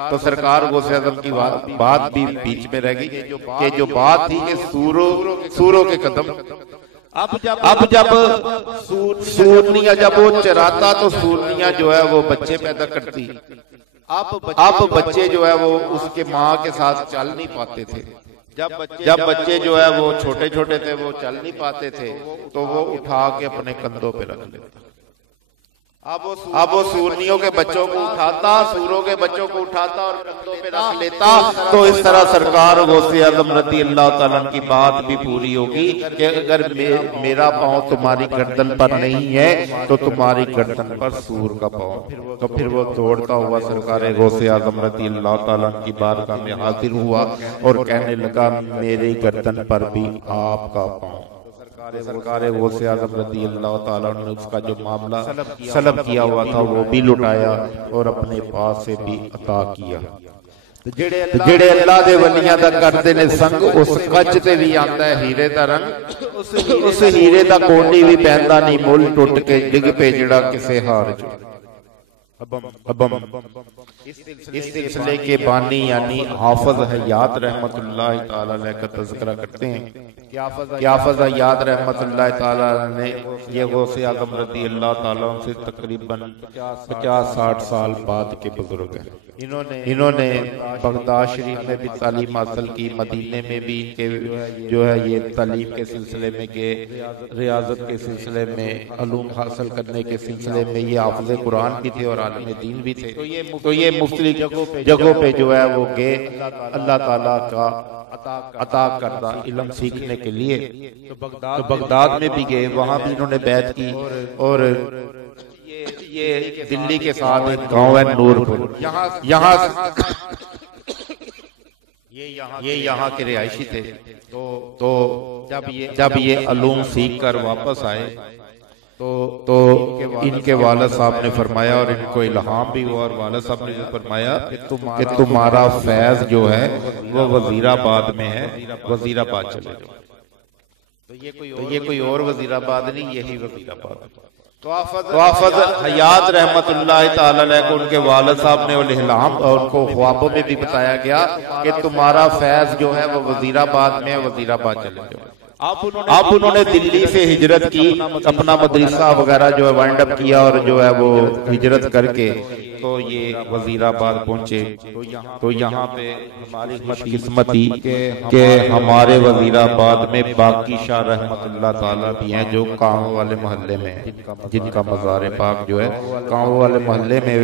तो सरकार गौसे आजम की बात भी बीच में रह गई कि जो बात थी कि सूरों के कदम। अब जब सूरनियां जब वो चराता तो सूरनियां जो है वो बच्चे पैदा करती। अब बच्चे जो है वो उसके माँ के साथ चल नहीं पाते थे। जब बच्चे जो है वो छोटे छोटे थे, वो चल नहीं पाते थे, तो वो उठा के अपने कंधों पे रख लेता। अब वो सूरनियों के बच्चों को उठाता, सूरों के बच्चों को उठाता और कंधों पे रख लेता। तो इस तरह सरकार गौसे आजम रदी अल्लाह ताला की बात भी पूरी होगी कि अगर मेरा पांव तुम्हारी गर्दन पर नहीं है तो तुम्हारी गर्दन पर सूर का पांव। तो फिर वो दौड़ता हुआ सरकार गौसे आजम रदी अल्लाह ताला की बारगाह में हाजिर हुआ और कहने लगा मेरी गर्दन पर भी आपका पांव। सरकार गौसे आजम रदी अल्लाह ताला ने उसका जो मामला सलब किया हुआ था वो भी लुटाया और अपने पास से भी अता किया। ਜਿਹੜੇ ਅੱਲਾ ਦੇ ਵਲੀਆਂ ਦਾ ਕਰਦੇ ਨੇ ਸੰਗ, ਉਸ ਕੱਚ ਤੇ ਵੀ ਆਂਦਾ ਹੈ ਹੀਰੇ ਦਾ ਰੰਗ, ਉਸ ਹੀਰੇ ਦਾ ਕੋਡੀ ਵੀ ਪੈਂਦਾ ਨਹੀਂ ਮੁੱਲ, ਟੁੱਟ ਕੇ ਡਿੱਗ ਪਏ ਜਿਹੜਾ ਕਿਸੇ ਹਾਰ ਚ। अबम इस सिलसिले के बानी यानी हाफिज हयात रहमतुल्लाह ताला अलैह का तज़किरा करते हैं कि हाफिज हयात रहमतुल्लाह ताला ने ये गौसे आज़म रज़ी अल्लाह ताला से तकरीबन 50-60 साल बाद के बुजुर्ग हैं। इन्होंने बगदाद शरीफ में भी तालीम हासिल की, मदीने में भी जो है ये तालीम के सिलसिले में के रियाजत के सिलसिले में अलूम हासिल करने के सिलसिले में ये हाफिज़ कुरान भी थे और आलिम दीन भी थे। तो ये मुख्तलिफ जगहों पे जो है वो गए अल्लाह ताला का अता करदा इल्म सीखने के लिए। तो बगदाद में भी गए, वहां भी इन्होंने बैत की। और ये दिल्ली के साथ एक गांव है नूरपुर, यहाँ ये यहाँ के रिहायशी थे। तो जब ये अलूम सीख कर वापस आए तो इनके वालिद साहब ने फरमाया और इनको इल्हाम भी हुआ, और वालिद साहब ने जो फरमाया कि तुम्हारा फैज जो है वो वजीराबाद में है, वजीराबाद चले जाओ। तो ये कोई और वजीराबाद नहीं, यही वजीराबाद। तो हाफिज हयात रहमतुल्लाह ताला अलैह को उनके वालिद साहब ने इल्हाम और उनको ख्वाबों में भी बताया गया कि तुम्हारा फैज जो है वो वजीराबाद में है, वजीराबाद चले जाओ। अब उन्होंने दिल्ली से हिजरत की, अपना मदरसा वगैरह जो है वाइंड अप किया और जो है वो हिजरत करके तो ये वजीराबाद पहुंचे। तो यहाँ पे हमारी खुशकिस्मत थी कि हमारे वजीराबाद में बाकी शाह रहमतुल्लाह ताला भी हैं जो कांव वाले मोहल्ले में, जिनका मज़ार पाक जो है कांव वाले मोहल्ले में।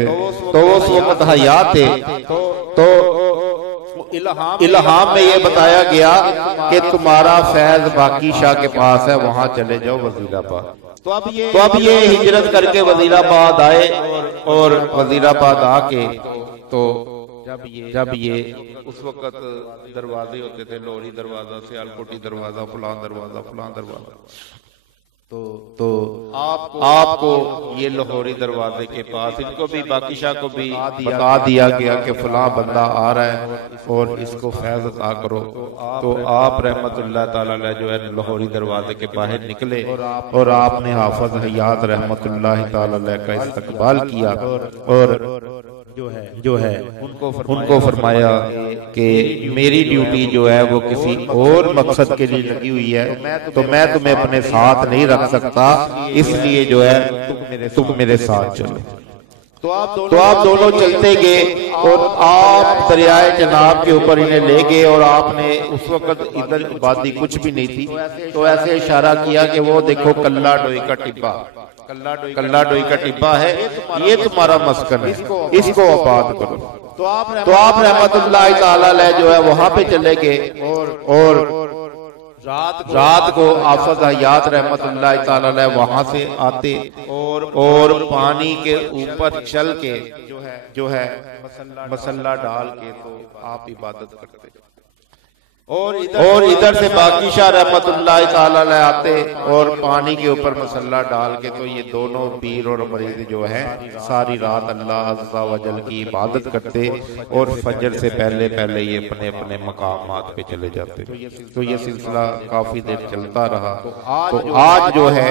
तो उस वक्त हयात थे। तो इल्हाम में ये बताया गया कि तुम्हारा फैज बाकी शाह के पास है, वहां चले जाओ वजीराबाद। तो अब ये हिजरत करके वजीराबाद आए और वजीराबाद आके तो जब ये उस वक्त दरवाजे होते थे, लोहरी दरवाजा, सियालकोटी दरवाजा, फलां दरवाजा। तो आपको ये लाहौरी दरवाजे के पास इनको भी बाकी शाह को भी बता दिया गया कि फलां बंदा आ रहा है और इसको फैज अता करो। तो आप रहमतुल्लाह ताला अलैह जो है लाहौरी दरवाजे के बाहर निकले और आपने हाफिज हयात रहमतुल्लाह ताला अलैह का इस्तकबाल किया और जो है उनको फरमाया कि मेरी ड्यूटी जो है वो किसी और मकसद के लिए लगी हुई है, तो मैं तुम्हें अपने साथ नहीं रख सकता, इसलिए जो है तुम मेरे साथ चलो। तो आप दोनों चलते गए और आप दरियाए जनाब के ऊपर इन्हें ले गए और आपने उस वक्त इधर आबादी कुछ भी नहीं थी, तो ऐसे इशारा किया कि वो देखो कल्ला डोई का टिब्बा, कल्ला डोई का टिब्बा है, ये तुम्हारा मस्कन है, इसको आबाद करो। तो आप रहमतुल्लाह ताला अलैह जो है वहां पे चले गए और रात को हाफिज हयात रहमतुल्लाह ताला अलैह वहां से आते और पानी के ऊपर चल के जो है मसल्ला डाल के तो आप इबादत करते और इधर से बाकी शाह रहमतुल्लाह ताला अलैह आते और पानी के ऊपर मसल्ला डाल के तो ये दोनों पीर और मरीद जो है सारी रात अल्लाह अज़्ज़ा व जल की इबादत करते और फजर से पहले ये अपने अपने मकामात पे चले जाते। तो ये सिलसिला काफी देर चलता रहा। तो आज जो है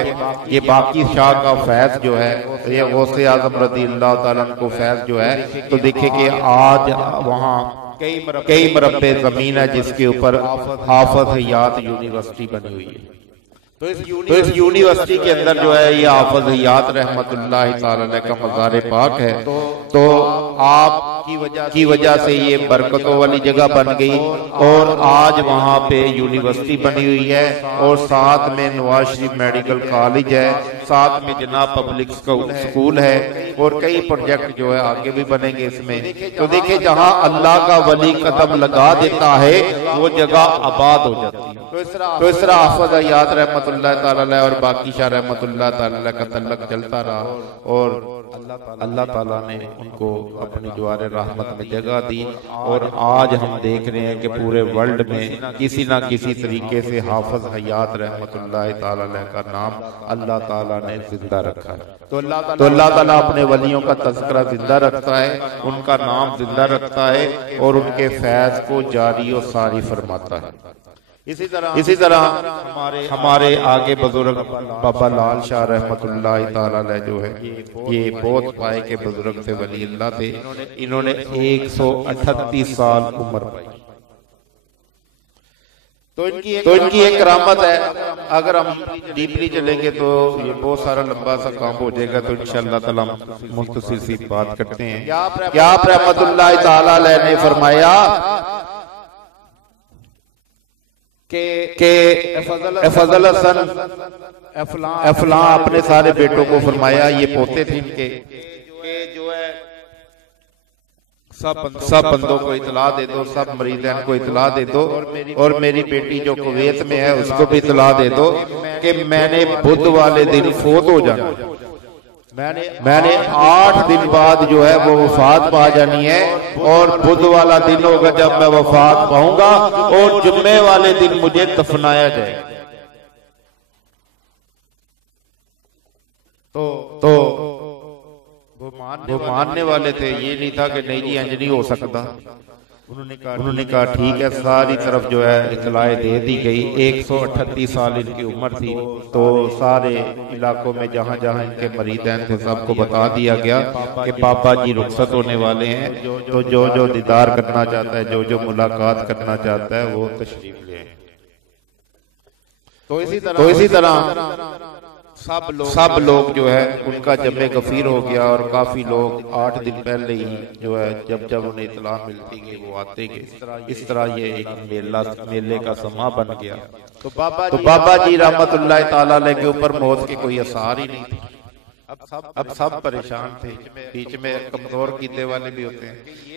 ये बाकी शाह का फैज जो है ये गौसे आज़म रज़ी अल्लाह ताला अन्हु को फैज जो है तो देखिए कि आज वहाँ कई मरबे जमीन है जिसके ऊपर हाफिज हयात यूनिवर्सिटी बनी हुई है। तो इस यूनिवर्सिटी के अंदर जो है ये हाफिज हयात रहमतुल्लाह ताला अलैह का मज़ार पाक है। तो आप की वजह से ये बरकतों वाली जगह बन गई और आज वहाँ पे यूनिवर्सिटी बनी हुई है और साथ में नवाज शरीफ मेडिकल कॉलेज है, साथ में जनाब पब्लिक स्कूल है और कई प्रोजेक्ट जो है आगे भी बनेंगे इसमें। तो देखिए जहाँ अल्लाह का वली कदम लगा देता है वो जगह आबाद हो जाती है। तो इस तरह हाफिज हयात रहमतुल्लाह ताला अलैह और बाकी शाह रहमतुल्लाह ताला अलैह का तल्लक चलता रहा और अल्लाह ताला ने उनको अपनी ज्वार रहमत में जगह दी। और आज हम देख रहे हैं कि पूरे वर्ल्ड में किसी ना किसी तरीके से हाफिज हयात रहमतुल्लाह ताला अलैह का नाम अल्लाह ताला ने जिंदा रखा है। तो अल्लाह ताला अपने वलियों का तज़किरा जिंदा रखता है, उनका नाम जिंदा रखता है और उनके फैज को जारी और सारी फरमाता है। इसी तरह हमारे आगे बुजुर्ग बाबा लाल शाह रहमतुल्लाह ताला अलैह जो है, ये बहुत पाए के बुजुर्ग थे, वली अल्लाह थे। इन्होंने 138 साल उम्र पाई। तो इनकी एक करामत है। अगर हम डीपली चलेंगे तो ये बहुत सारा लंबा सा काम हो जाएगा, तो इंशाअल्लाह ताला मुख्तसर सी बात करते हैं। क्या आप रहमतुल्लाह ताला अलैह ने फरमाया के फजल हसन अफला अपने सारे बेटों को फरमाया, ये पोते थे इनके, जो है सब बंदों को इतला दे दो, सब मरीदैन को इतला दे दो, और मेरी बेटी जो कुवैत में है उसको भी इतला दे दो कि मैंने बुध वाले दिन फोत हो जाना। मैंने 8 दिन बाद जो है वो वफात पा जानी है, और बुध वाला दिन होगा जब मैं वफात पाऊंगा, और जुम्मे वाले दिन मुझे दफनाया जाएगा। तो वो मानने वाले थे, ये नहीं था कि नहीं जी इंज नहीं हो सकता। उन्होंने कहा ठीक है। सारी तरफ जो है इतलाएं दे दी गई। 138 साल इनकी उम्र थी, तो सारे इलाकों में जहां जहां इनके मरीदैन थे सबको बता दिया गया कि पापा जी रुखसत होने वाले हैं, तो जो जो दीदार करना चाहता है, जो जो मुलाकात करना चाहता है वो तशरीफ ले। तो इसी तरह सब लोग जो है उनका जमे गफीर हो गया, और काफी लोग 8 दिन पहले ही जो है जब उन्हें इतला मिलती गई वो आते गए। इस तरह ये एक मेले का समा बन गया। तो बाबा जी रहमतुल्लाह ताला अलैह के ऊपर मौत के कोई असर ही नहीं थे। अब सब परेशान थे। बीच में कमजोर कीदे वाले भी होते हैं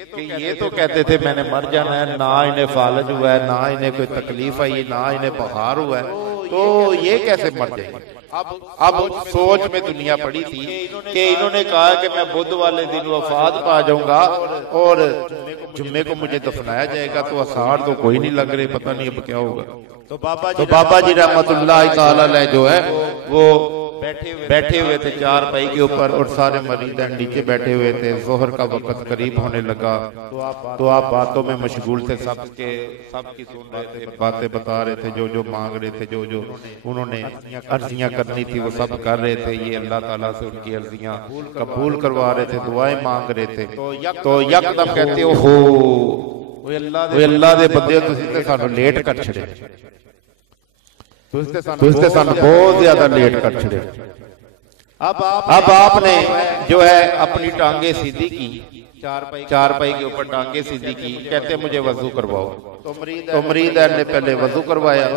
कि ये तो कहते थे मैंने मर जाना है, ना इन्हें फालज हुआ है, ना इन्हें कोई तकलीफ आई, ना इन्हें बुखार हुआ है, तो ये कैसे मर जाएंगे। अब सोच में दुनिया पड़ी थी कि इन्होंने कहा कि मैं बुध वाले दिन वफात पा जाऊंगा और जुम्मे को मुझे दफनाया जाएगा, तो आसार तो कोई नहीं लग रहे, पता नहीं अब क्या होगा। तो बाबा जी रहमतुल्लाह ताला अलैह जो है वो बैठे हुए थे चारपाई के ऊपर, और सारे मरीदान नीचे बैठे हुए थे। जोहर का वक्त करीब होने लगा, तो आप बातों में मशगूल थे, सबकी सुन रहे थे, बातें बता रहे थे, जो जो मांग रहे थे, जो जो उन्होंने अर्जियां करनी थी वो सब कर रहे थे। ये अल्लाह ताला से उनकी अर्जियां कबूल करवा रहे थे, दुआएं मांग रहे थे। तो यकदम कहते हो अल्लाह दे बंदे तुसीं ते सानू लेट कर छड़े, तुझसे सन बहुत ज्यादा लेट कर छड़े। अब आपने जो है अपनी टांगे सीधी की, चारपाई के ऊपर टांगे सीधी की, कहते मुझे वजू करवाओ। तो मरीद ने पहले वजू करवाया,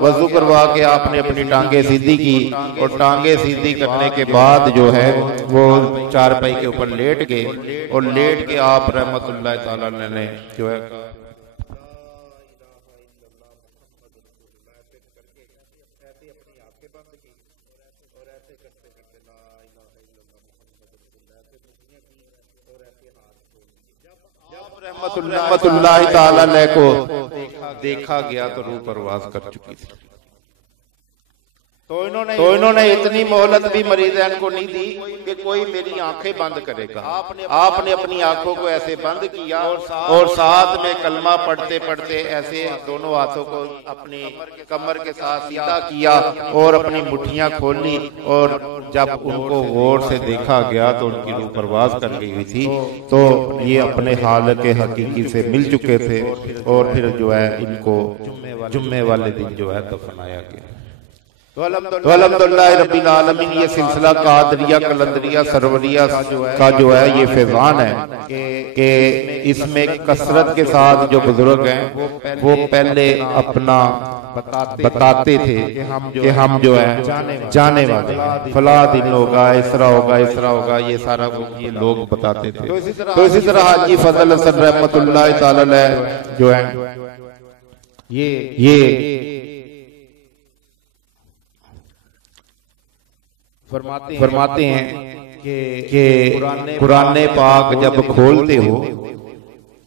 वजू करवा के आपने अपनी टांगे सीधी की, और टांगे सीधी करने के बाद जो है वो चारपाई के ऊपर लेट गए, और लेट के आप रहमतुल्लाह ताला ने जो है रहमतुल्लाह ताला अलैह को देखा गया तो रूह परवाज कर चुकी थी। तो इन्होंने इतनी मोहलत भी मरीज़ान को नहीं दी कि कोई मेरी आंखें बंद करेगा। आपने अपनी आंखों को ऐसे बंद किया, और साथ में कलमा पढ़ते पढ़ते ऐसे दोनों हाथों को अपनी कमर के साथ सीधा किया, और अपनी मुट्ठियां खोली, और जब उनको गौर से देखा गया तो उनकी रूह परवाज कर गई हुई थी। तो ये अपने हाल के हकीकी से मिल चुके थे, और फिर जो है इनको जुम्मे वाले दिन जो है दफनाया गया। तो अल्हम्दुलिल्लाह रब्बिल आलमीन, ये सिलसिला कादरिया कलंदरिया सरवरिया का जो है ये फैजान है कि इसमें कसरत के साथ जो बुजुर्ग हैं वो पहले अपना बताते थे कि हम जो है जाने वाले, फला दिन होगा, इस तरह होगा, इस तरह होगा, ये सारा ये लोग बताते थे। तो इसी तरह हाजी फजल हसन रहमतुल्लाह ताला अलैह जो है ये फरमाते हैं कि कुरान पाक जब खोलते हो,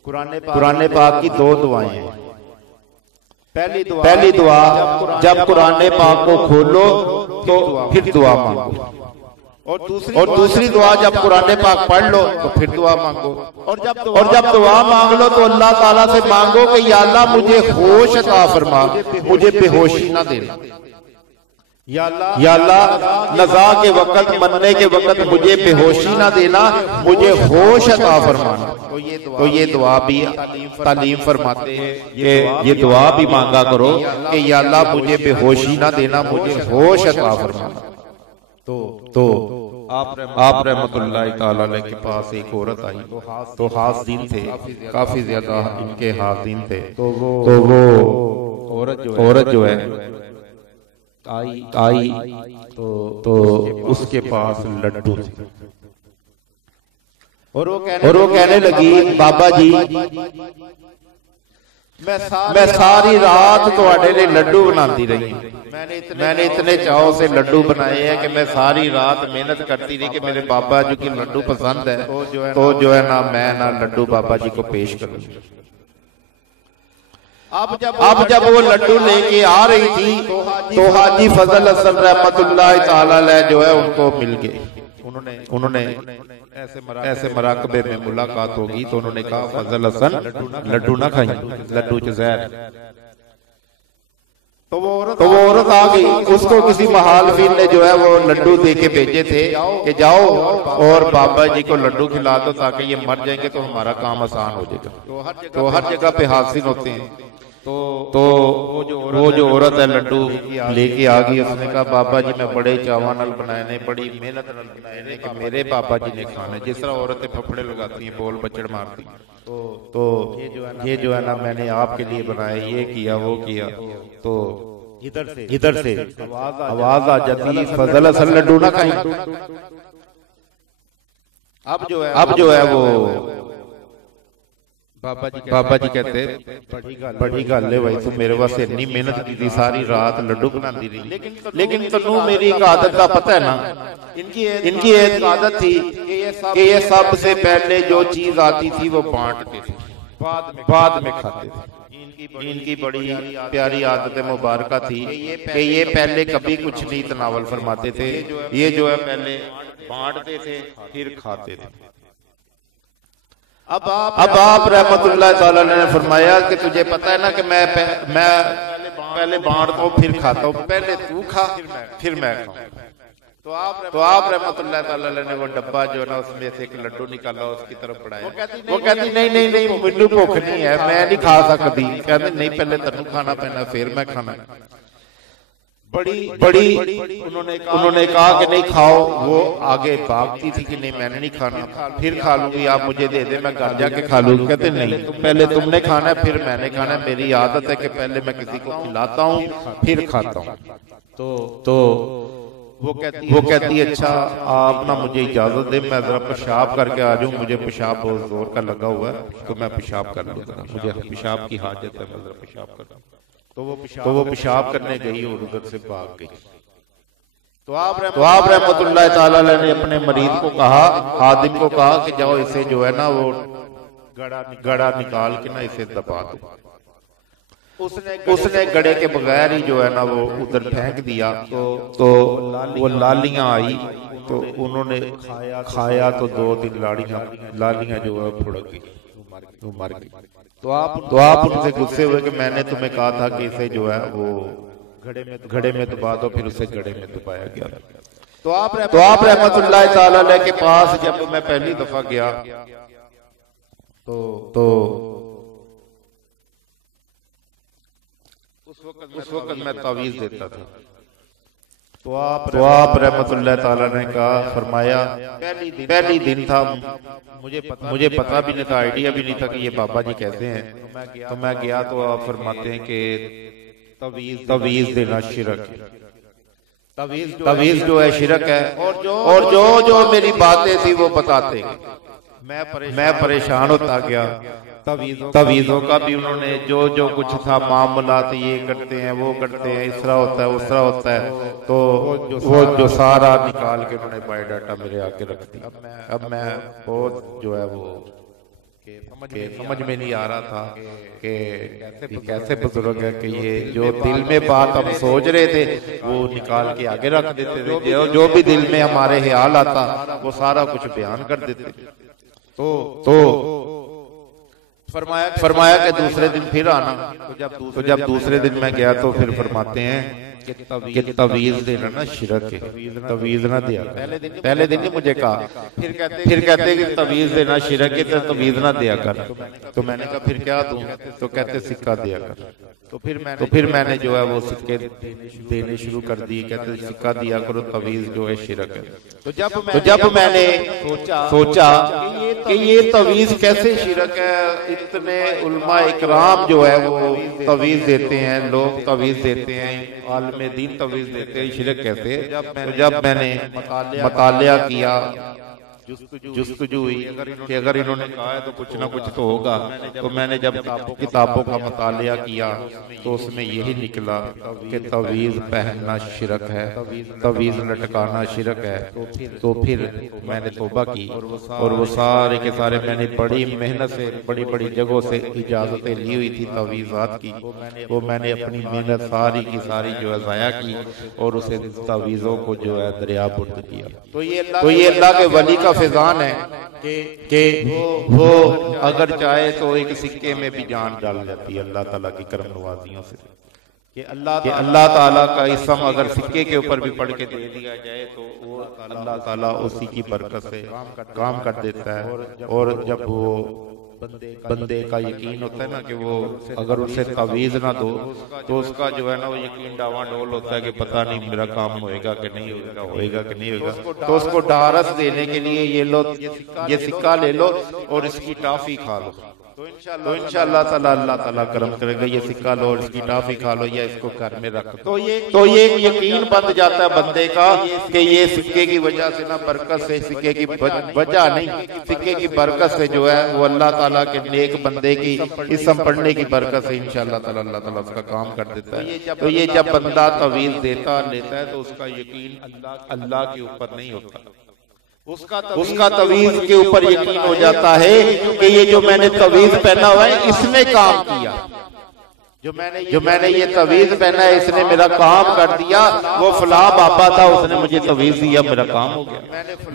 कुरान पाक की दो दुआएं हैं। पहली दुआ जब कुरान पाक को खोलो तो फिर दुआ मांगो, और दूसरी दुआ जब कुरान पाक पढ़ लो तो फिर दुआ मांगो। और जब दुआ मांग लो तो अल्लाह ताला से मांगो कि या अल्लाह मुझे होश अता फरमा, मुझे बेहोशी ना देना। या अल्लाह नज़ा के वक्त, मरने के वक्त मुझे बेहोशी ना देना, मुझे होश अता फरमाना। तो ये दुआ भी तालीम फरमाते हैं, ये दुआ भी मांगा करो कि या अल्लाह मुझे बेहोशी ना देना, मुझे होश अता फरमाना। तो आप रहमतुल्लाह ताला अलैह के पास एक औरत आई, तो हाज़रीन थे, काफी ज्यादा इनके हाज़रीन थे। तो वो औरत जो है आई तो उसके पास लड्डू थे, और वो कहने लगी बाबा जी मैं सारी रात तुहाडे लिए लड्डू बनाती रही, मैंने इतने चाव से लड्डू बनाए हैं कि मैं सारी रात मेहनत करती रही कि मेरे बाबा जी की लड्डू पसंद है, तो जो है ना मैं ना लड्डू बाबा जी को पेश करूं। अब जब वो लड्डू लेके आ रही थी तो हाजी फजल हसन रहमतुल्लाह ताला अलैह जो है उनको मिल गए। उन्होंने ऐसे मराकबे में मुलाकात होगी तो उन्होंने कहा फजल हसन लड्डू ना खाई, लड्डू च जहर। तो वो औरत आ गई, उसको किसी महालफीन ने जो है वो लड्डू दे के भेजे थे कि जाओ और बाबा जी को लड्डू खिला दो ताकि ये मर जाएंगे तो हमारा काम आसान हो जाएगा। तो हर जगह पे हासिल होते हैं। तो वो जो औरत है लड्डू लेके आ गई, उसने कहा बाबा जी मैं बड़े चावा नाल बनाए ने, बड़ी मेहनत नाल बनाए ने कि मेरे बाबा जी ने खाने। जिस तरह औरतें फफड़े लगाती हैं, बोल बचड़ मारती, तो ये जो है ना मैंने आपके लिए बनाए, ये किया वो किया। तो इधर से आवाज आ जाती फजल हसन लड्डू ना खाई। अब जो है वो बाबा जी कहते बड़ी गल है भाई, तू मेरे वास्ते इतनी मेहनत की थी, सारी रात लड्डू बनाती रही, लेकिन तन्नू मेरी एक आदत का पता है ना। इनकी एक आदत थी कि ये सबसे पहले जो चीज आती थी वो बांटते थे, बाद में खाते थे। इनकी बड़ी प्यारी आदत मुबारक थी कि ये पहले कभी कुछ नहीं तनावल फरमाते थे, ये जो है पहले बांटते थे फिर खाते थे। अब आप रहमतुल्लाह ताला ने फरमाया कि तुझे पता है ना कि मैं पहले बांटता हूँ फिर खाता हूँ, पहले तू खा फिर मैं खाऊं। तो आप रहमतुल्लाह ताला ने वो डब्बा जो है ना उसमें से एक लड्डू निकाला, उसकी तरफ बढ़ाया। वो कहती नहीं मुझे भूख नहीं है, मैं नहीं खा सकती। कहते नहीं पहले तेनू खाना पैना फिर मैं खाना। बड़ी उन्होंने कहा कि नहीं खाओ। वो आगे भागती थी कि नहीं मैंने नहीं खाना, फिर खा लूंगी, आप मुझे दे दे मैं घर जाके खा लूंगी। कहते नहीं पहले तुमने खाना है फिर मैंने खाना है, मेरी आदत है कि पहले मैं किसी को खिलाता हूँ फिर खाता हूँ। तो वो कहती अच्छा आप ना मुझे इजाजत दे, मैं जरा पेशाब करके आ जाऊं, मुझे पेशाब बहुत जोर का लगा हुआ है तो मैं पेशाब कर लूंगा, मुझे पेशाब की हाजत है, मैं जरा पेशाब कर। तो वो पेशाब करने गई और उधर से भाग गई। तो आप रहमतुल्लाह ताला अलैह ने अपने मरीद को कहा, खादिम को कहा कि जाओ इसे जो है ना वो गड़ा निकाल के ना इसे दबा दो। उसने गड़े के बगैर ही जो है ना वो उधर फेंक दिया। तो वो लालियां आई तो उन्होंने खाया तो 2-3 लालियां जो है फुड़क गई, वो मर गई। तो आप उनसे गुस्से हुए कि मैंने तुम्हें कहा था कि इसे जो है वो घड़े में दबा दो, फिर उसे घड़े में दबाया गया। तो आप रहमतुल्लाह ताला अलैह के पास जब मैं पहली दफा गया तो उस वक्त मैं तावीज देता था। तो आप रहमतुल्लाह ताला ने कहा फरमाया पहली दिन था, मुझे पता भी नहीं था, आइडिया भी नहीं था कि ये बाबा जी कहते हैं। तो मैं गया तो आप फरमाते हैं कि तवीज देना शिरक है, तवीज जो है शिरक है। और जो मेरी बातें थी वो बताते मैं परेशान होता गया। तवीज़ों का भी उन्होंने जो जो कुछ था मामलात, ये करते हैं वो करते हैं, इस तरह होता है उस तरह होता है, तो वो जो सारा निकाल के उन्होंने बायोडाटा मेरे आके रख दिया। अब मैं बहुत जो है वो समझ में नहीं आ रहा था कि कैसे बुजुर्ग है कि ये जो दिल में बात हम सोच रहे थे वो निकाल के आगे रख देते थे, जो भी दिल में हमारे ख्याल आता वो सारा कुछ बयान कर देते। तो फरमाया कि दूसरे दिन फिर आना। तो जब दूसरे दिन मैं गया तो फिर फरमाते हैं कि तवीज़ देना ना शिरक है, तवीज़ ना दिया। पहले दिन ही मुझे कहा, फिर कहते कि तवीज़ देना शिरक है तो तवीज़ ना दिया कर। तो मैंने कहा फिर क्या दूं? तो कहते सिक्का दिया कर। तो फिर मैंने जो है वो सिक्के देने शुरू कर दिए। कहते सिक्का दिया करो, तवीज़ जो है शिरक है। तो जब मैंने सोचा कि ये तवीज़ कैसे शिरक है, इतने उलमा इकराम जो है वो तवीज़ देते हैं, लोग तवीज़ देते हैं, आलिम दीन तवीज़ देते हैं, शिरक कैसे? तो जब मैंने मतालिया किया, जुस्तजू हुई कि अगर इन्होंने कहा है तो कुछ ना कुछ तो होगा, तो मैंने जब किताबों का मुतालिया किया तो उसमें यही निकला कि तवीज़ पहनना शिरक है, तवीज़ लटकाना शिरक है। तो फिर मैंने तौबा की और वो सारे के सारे मैंने बड़ी मेहनत से बड़ी बड़ी जगहों से इजाज़तें ली हुई थी तवीज़ात की, वो मैंने अपनी मेहनत सारी की सारी जो है ज़ाया की और उसे तवीज़ों को जो है दरियाबुर्द किया। तो ये अल्लाह के वली का फैज़ान है कि वो अगर चाहे तो एक सिक्के में भी जान डाल जाती है अल्लाह ताला की करम नवाजियों से। कि अल्लाह ताला का इस्म अगर सिक्के के ऊपर भी पढ़ के दे दिया जाए तो वो अल्लाह ताला उसी की बरकत से काम कर देता है। और जब वो बंदे का यकीन होता है ना कि वो अगर उसे तवीज़ ना दो तो उसका जो है ना वो यकीन डावाडोल होता है कि पता नहीं मेरा काम होएगा कि नहीं होएगा, होएगा कि नहीं होएगा। तो उसको ढारस देने के लिए ये सिक्का ले लो और इसकी टॉफी खा लो, तो इंशाअल्लाह ताला अल्लाह ताला करम करेगा। ये सिक्का लो और इसकी टॉफी खा लो या इसको घर में रख दो। तो ये यकीन बन जाता है बंदे का कि ये सिक्के की वजह से ना बरकत से, सिक्के की वजह नहीं, सिक्के की बरकत से जो है वो अल्लाह ताला के नेक बंदे की इस्म पढ़ने की बरकत से इंशाअल्लाह ताला अल्लाह ताला उसका काम कर देता है। तो ये जब बंदा तवीज़ लेता है तो उसका यकीन अल्लाह के ऊपर नहीं होता, उसका तवीज़ के ऊपर यकीन हो जाता है कि ये जो मैंने तवीज़ पहना हुआ है इसने काम किया, जो मैंने ये तवीज़ पहना है इसने मेरा काम कर दिया। वो फलां बाबा था उसने मुझे तवीज़ दिया, मेरा काम हो गया।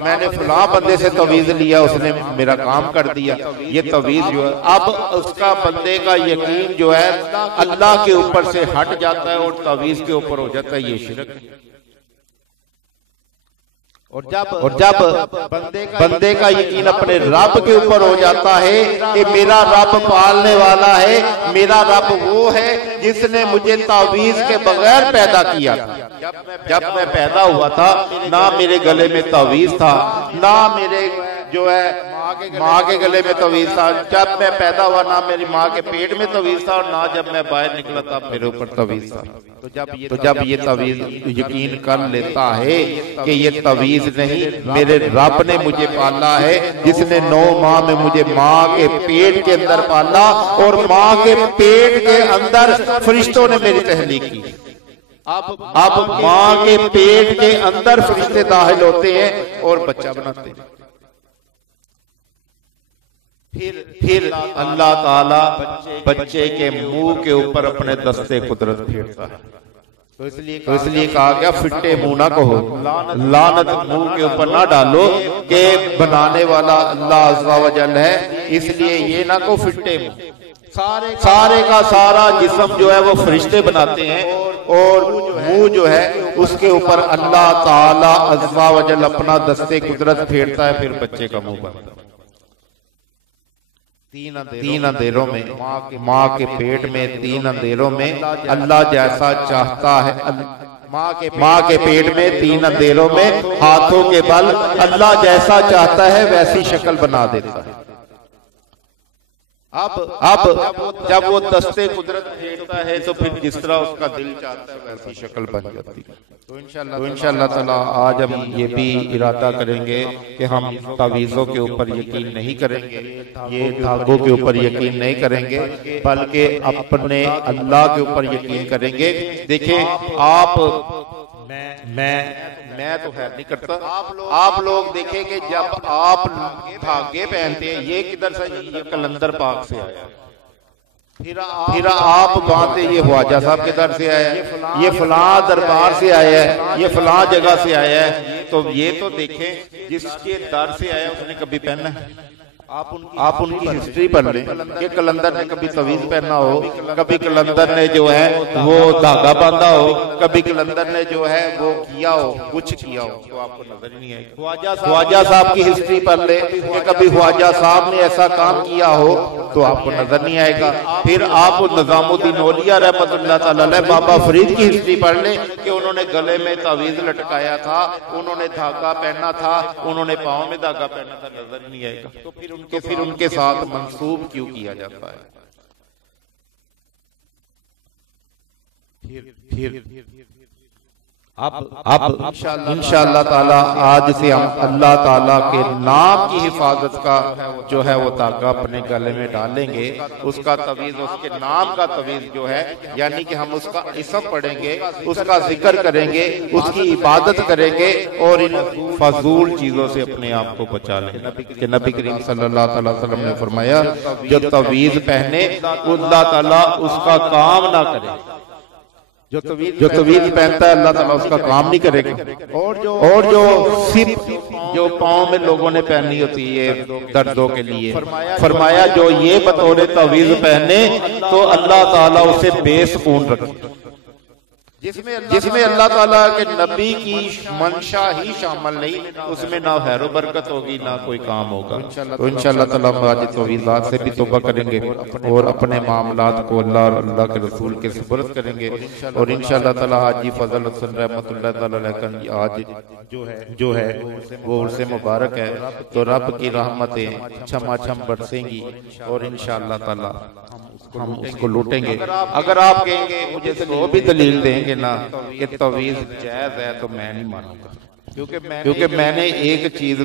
मैंने फलां बंदे से तवीज़ लिया, उसने मेरा काम कर दिया। ये तवीज़ जो है अब उसका बंदे का यकीन जो है अल्लाह के ऊपर से हट जाता है और तवीज़ के ऊपर हो जाता है, ये शिरक है। और जब बंदे का यकीन अपने रब के ऊपर हो जाता है कि मेरा रब पालने वाला है, मेरा रब वो है जिसने मुझे तावीज़ के बगैर पैदा किया। जब मैं पैदा हुआ था ना मेरे गले में तावीज़ था, ना मेरे जो है माँ के गले में तवीज़ था। जब मैं पैदा हुआ ना मेरी माँ के पेट में तवीज़ था और ना जब मैं बाहर निकला था मेरे ऊपर तवीज़ था। तो जब ये तवीज़ यकीन कर लेता है कि ये तवीज़ नहीं, मेरे रब ने मुझे पाला है जिसने 9 माह में मुझे माँ के पेट के अंदर पाला और माँ के पेट के अंदर फरिश्तों ने मेरी तहलीक की। अब माँ के पेट के अंदर फरिश्ते दाखिल होते हैं और बच्चा बनाते हैं। फिर अल्लाह ताला बच्चे के मुंह के ऊपर अपने दस्ते कुदरत फेरता है। तो इसलिए कहा गया फिट्टे मुंह ना कहो, लानत मुंह के ऊपर ना डालो कि बनाने वाला अल्लाह अज़्ज़ा व जल है, इसलिए ये ना कहो फिट्टे मुंह। सारे का सारा जिस्म जो है वो फरिश्ते बनाते हैं और मुंह जो है उसके ऊपर अल्लाह ताला अज़्ज़ा व जल अपना दस्ते कुदरत फेरता है, फिर बच्चे का मुंह बनता है। 3 अंधेरों में माँ के पेट में 3 अंधेरों में अल्लाह जैसा चाहता है, माँ के पेट में 3 अंधेरों में हाथों के बल अल्लाह जैसा चाहता है वैसी शक्ल बना देता है। अब जब वो दस्ते कुदरत भेजता है तो फिर जिस तरह उसका दिल चाहता है वैसी शक्ल बन जाती है। तो इंशाअल्लाह ताला आज हम ये भी इरादा करेंगे कि हम तावीज़ों के ऊपर यकीन नहीं करेंगे, ये धागों के ऊपर यकीन नहीं करेंगे, बल्कि अपने अल्लाह के ऊपर यकीन करेंगे। देखिए आप मैं तो है नहीं करता, आप लोग देखें कि जब आप धागे पहनते हैं, ये किधर से, ये कलंदर पाक से आया, फिर आप बातें ये ख्वाजा साहब के दर से आया है, ये फलां दरबार से आया है, ये फलां जगह से आया है। तो ये तो देखें जिसके दर से आया उसने कभी पहना है? आप उनकी हिस्ट्री पढ़ लें कि कलंदर ने कभी तवीज पहना हो, कभी कलंदर ने जो है वो धागा बांधा हो, कभी कलंदर ने जो है वो किया हो, कुछ किया हो, तो आपको नजर ही नहीं आएगा। ख्वाजा साहब की हिस्ट्री पढ़ ले कि कभी ख्वाजा साहब ने ऐसा काम किया हो, तो आपको नजर नहीं आएगा। फिर आप निजामुद्दीन औलिया रहमतुल्लाह ताला अलैह बाबा फरीद की हिस्ट्री पढ़ ले कि उन्होंने गले में तावीज लटकाया था, उन्होंने धागा पहना था, उन्होंने पाँव में धागा पहना था, नजर नहीं आएगा। तो फिर उनके साथ मंसूब क्यों किया जाता है? फिर अब इंशाअल्लाह ताला आज से हम अल्लाह ताला के नाम की हिफाजत का जो है वो धागा अपने गले में डालेंगे, उसका तवीज, उसके नाम का तवीज जो है, यानी कि हम उसका इसम पढ़ेंगे, उसका जिक्र करेंगे, उसकी इबादत करेंगे और इन फजूल चीजों से अपने आप को बचा लेंगे। कि नबी करीम सल्लल्लाहु अलैहि वसल्लम ने फरमाया, जो तवीज पहने अल्लाह ताला उसका काम ना करे, जो तवीज पहनता है अल्लाह ताला उसका काम नहीं करेगा। और जो सिर्फ जो पाँव में लोगों ने पहनी होती है दर्दों के लिए, फरमाया जो ये बतौर तवीज पहने तो अल्लाह ताला उसे बेसुकून रखे, जिसमें अल्लाह ताला के नबी की मंशा ही शामिल नहीं, उसमें ना खैर बरकत होगी ना कोई काम होगा। तो इंशाअल्लाह ताला हम आज तवीज़ात से भी तौबा करेंगे और अपने मामलात को अल्लाह और अल्लाह के रसूल के सुपुर्द करेंगे। और इंशाअल्लाह ताला हाजी फजल हसन रहमतुल्लाह ताला अलैह का आज जो है वो उर्से मुबारक है, तो रब की रहमतें छमाछम बरसेंगी और इंशाअल्लाह ताला हम उसको लूटेंगे। अगर आप कहेंगे मुझे तो भी दलील देंगे ना कि तवीज़ जायज़ है, तो मैं नहीं मानूंगा, क्योंकि मैंने एक चीज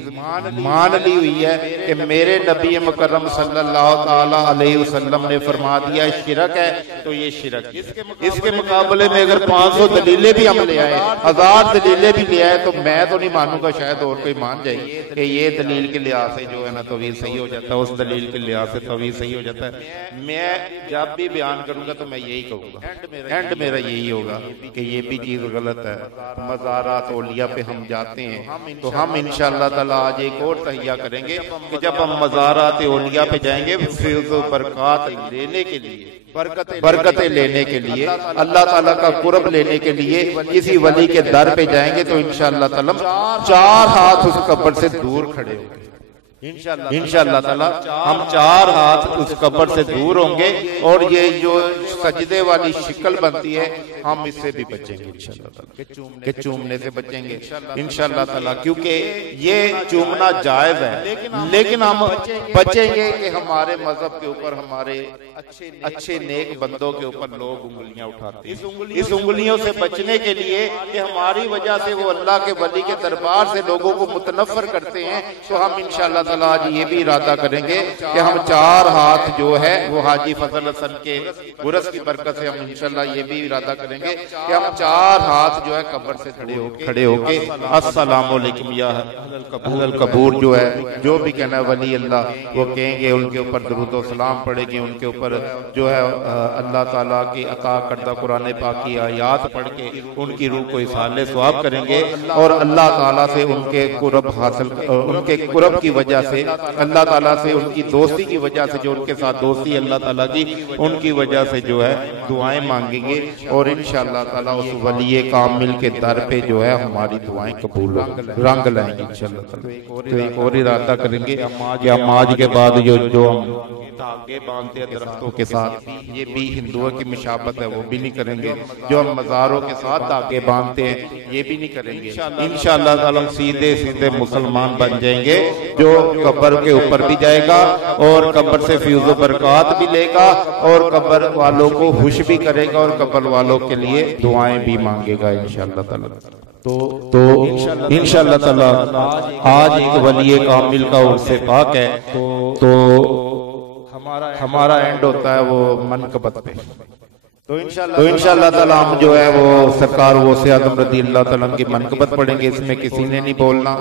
मान ली हुई है कि मेरे नबी मुकर्रम सल्लल्लाहु ताला अलैहि वसल्लम ने फरमा दिया शिरक है, तो ये शिरक है। इसके मुकाबले में अगर 500 दलीलें भी हम ले आए, 1000 दलीलें भी ले आए, तो मैं तो नहीं मानूंगा, शायद और कोई मान जाए कि ये दलील के लिहाज से जो है ना तवीज़ सही हो जाता है, उस दलील के लिहाज से तवीज़ सही हो जाता है। मैं जब भी बयान करूंगा तो मैं यही कहूंगा, एंड मेरा यही होगा कि ये भी चीज गलत है। मज़ारात औलिया पे हम जाते हैं तो हम इंशाअल्लाह ताला आज एक और तहिया करेंगे कि जब हम मज़ारात औलिया पे जाएंगे फैज़ व बरक़ात लेने के लिए, बरकतें लेने के लिए, अल्लाह ताला का कुर्ब लेने के लिए किसी वली के दर पे जाएंगे तो इंशाअल्लाह ताला 4 हाथ उस कब्र से दूर खड़े होंगे। इंशाअल्लाह ताला हम 4 हाथ उस कब्र से दूर होंगे और ये जो सजदे वाली शिकल बनती है हम इससे भी बचेंगे इंशाअल्लाह ताला, के चूमने से बचेंगे इंशाअल्लाह ताला, क्योंकि ये चूमना जायज है, लेकिन हम बचेंगे कि हमारे मजहब के ऊपर, हमारे अच्छे नेक बंदों के ऊपर लोग उंगलियां उठाते हैं। इस उंगलियों से बचने के लिए कि हमारी वजह से वो अल्लाह के वली के दरबार से लोगों को मुतनफर करते हैं, तो हम इंशाअल्लाह ताला आज ये भी इरादा करेंगे कि हम 4 हाथ जो है वो हाजी फजल हसन के गुरस की बरकत से हम इंशाअल्लाह ये भी इरादा करेंगे कि हम 4 हाथ जो है कब्र से खड़े होके अस्सलामु अलैकुम या अहलल कबूर जो है, जो भी कहना वली अल्लाह वो कहेंगे, उनके ऊपर दुरूद व सलाम पढ़ेंगे, उनके ऊपर जो है अल्लाह ताला की अता करदा कुरान पाक की आयात पढ़ के उनकी रूह को इसाले सवाब करेंगे और अल्लाह ताला से उनके कुर्ब हासिल, उनके कुर्ब की वजह से, अल्लाह ताला से उनकी दोस्ती की वजह से, जो उनके साथ दोस्ती अल्लाह ताला की, उनकी वजह से जो है दुआएं मांगेंगे और इंशाअल्लाह ताला उस वली कामिल के दर पे जो है हमारी दुआएं कबूल रंग लाएंगे इंशाअल्लाह ताला। तो एक और इरादा करेंगे कि हम आज के बाद जो हम धागे बांधते हैं दरख्तों के साथ, ये भी हिंदुओं की मुशाबत है, वो भी नहीं करेंगे। जो हम मज़ारों के साथ धागे बांधते हैं ये भी नहीं करेंगे। इंशाअल्लाह ताला हम सीधे मुसलमान बन जाएंगे। जो कब्र के ऊपर भी जाएगा और कब्र से फ्यूज़ बरकत भी लेगा और कब्र वालों को खुश भी करेगा और कब्र वालों के लिए दुआएं भी मांगेगा इंशाअल्लाह ताला। तो इंशाअल्लाह ताला आज एक वली कामिल का उर्से पाक है। तो हमारा एंड होता है वो मनकबत पे। तो इंशाअल्लाह ताला हम जो है वो सरकार वो से आदम रज़ी अल्लाह ताला की मनकबत पढ़ेंगे। इसमें किसी ने नहीं बोलना।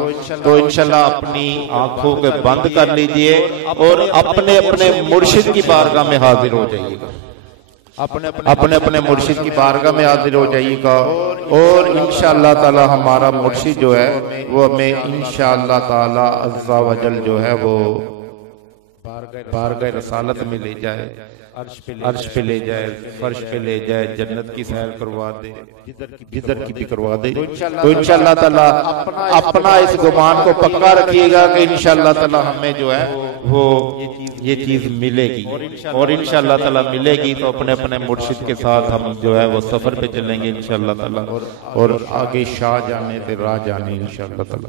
तो इंशाअल्लाह अपनी आंखों के बंद कर लीजिए और अपने अपने मुर्शिद की बारगाह में हाजिर हो जाइएगा। अपने अपने मुर्शिद की बारगाह में हाजिर हो जाइएगा और इंशाअल्लाह ताला हमारा मुर्शिद जो है वो हमें इंशाअल्लाह ताला अज़्ज़ा वजल जो है वो बारगाह रसालत में ले जाए, अर्श पे ले जाए, फर्श पे ले जाए, जन्नत की सैर करवा दे, जिधर की भी करवा दे। तो इंशाअल्लाह ताला अपना इस गुमान को पक्का रखिएगा कि इंशाअल्लाह ताला हमें जो है वो ये चीज मिलेगी और इंशाअल्लाह ताला मिलेगी। तो अपने अपने मुर्शिद के साथ हम जो है वो सफर पे चलेंगे इंशाअल्लाह ताला और आगे शाह जाने ते राह जाने इंशाअल्लाह ताला।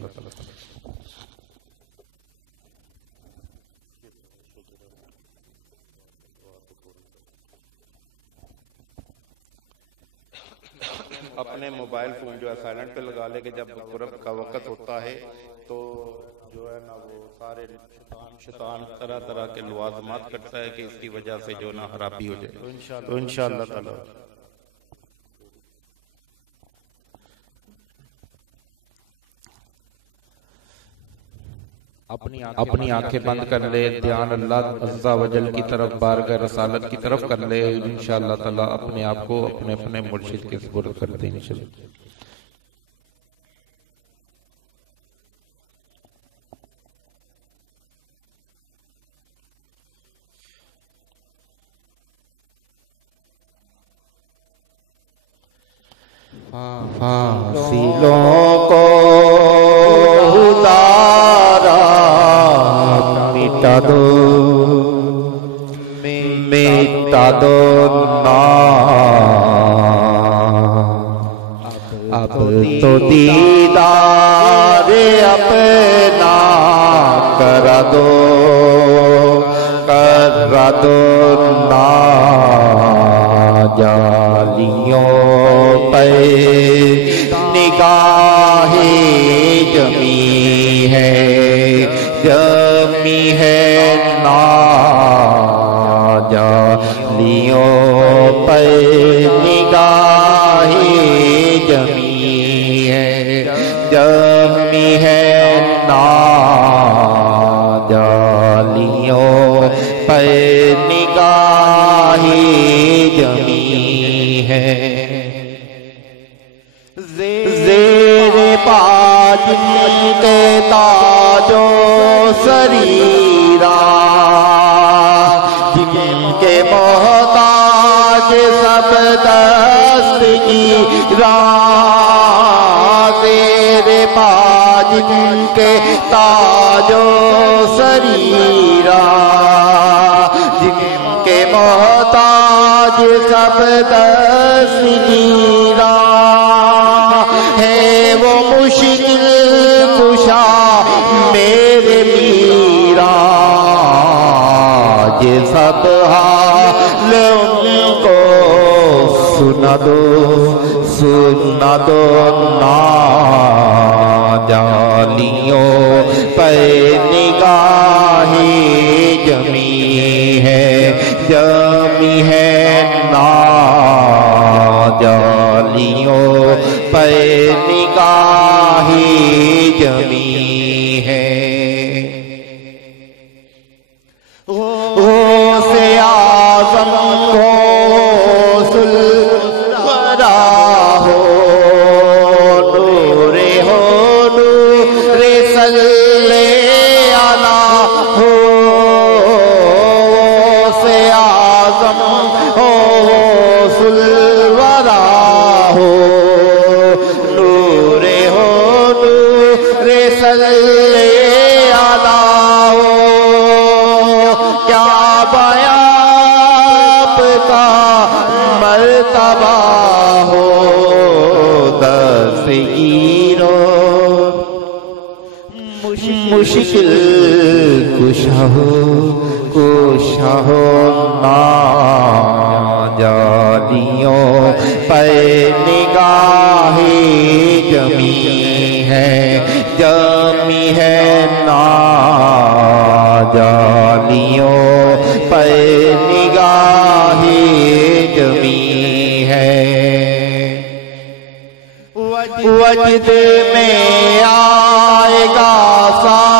अपने मोबाइल फोन जो है साइलेंट पे लगा ले कि जब कुर्ब का वक्त होता है तो जो है ना वो सारे शैतान तरह तरह के लवाज़मात करता है कि इसकी वजह से जो ना खराबी हो जाए। तो इंशाअल्लाह ताला अपनी आंखें बंद कर ले, ध्यान अल्लाह अज़्ज़ा वजल की तरफ बारगाह रसालत की तरफ कर ले। इंशाअल्लाह ताला अपने आप को अपने अपने मुर्शिद के सुपुर्द कर दे इंशाअल्लाह। फासिलों को उतारा मिटा दो ना, अब तो दीदार अपना करा दो ना, जालियों पे निगाहे जमी है ना, जालियों पे निगाहे जमी है ना, जालियों पे निगाहे जमी है। ज़ेरे पाज के ताजो सरीरा, जिनके मोहताज सब दस्तगीरा, ज़ेरे पाज के ताजो सरीरा, जिनके मोहताज सब दस्तगीरा, है वो मुश्किल कुशा मेरे मीरा, ये सब हाल उनको सुना दो ना, जालियों पे निगाहे जमी है ना, जालियों पे निगाहे जमी है। से आज़म हो सुलवरा हो, नूरे सल्ले अला हो, से आज़म हो सुलवरा हो, नूरे सल्ले अला हो, क्या बयान का मर्तबा हो, दस्तगीरो मुश्किल कुशाहो ना जानियों पे निगाहे जमी है ना जानियों पे निगाहे जमी है। वजद में आएगा सा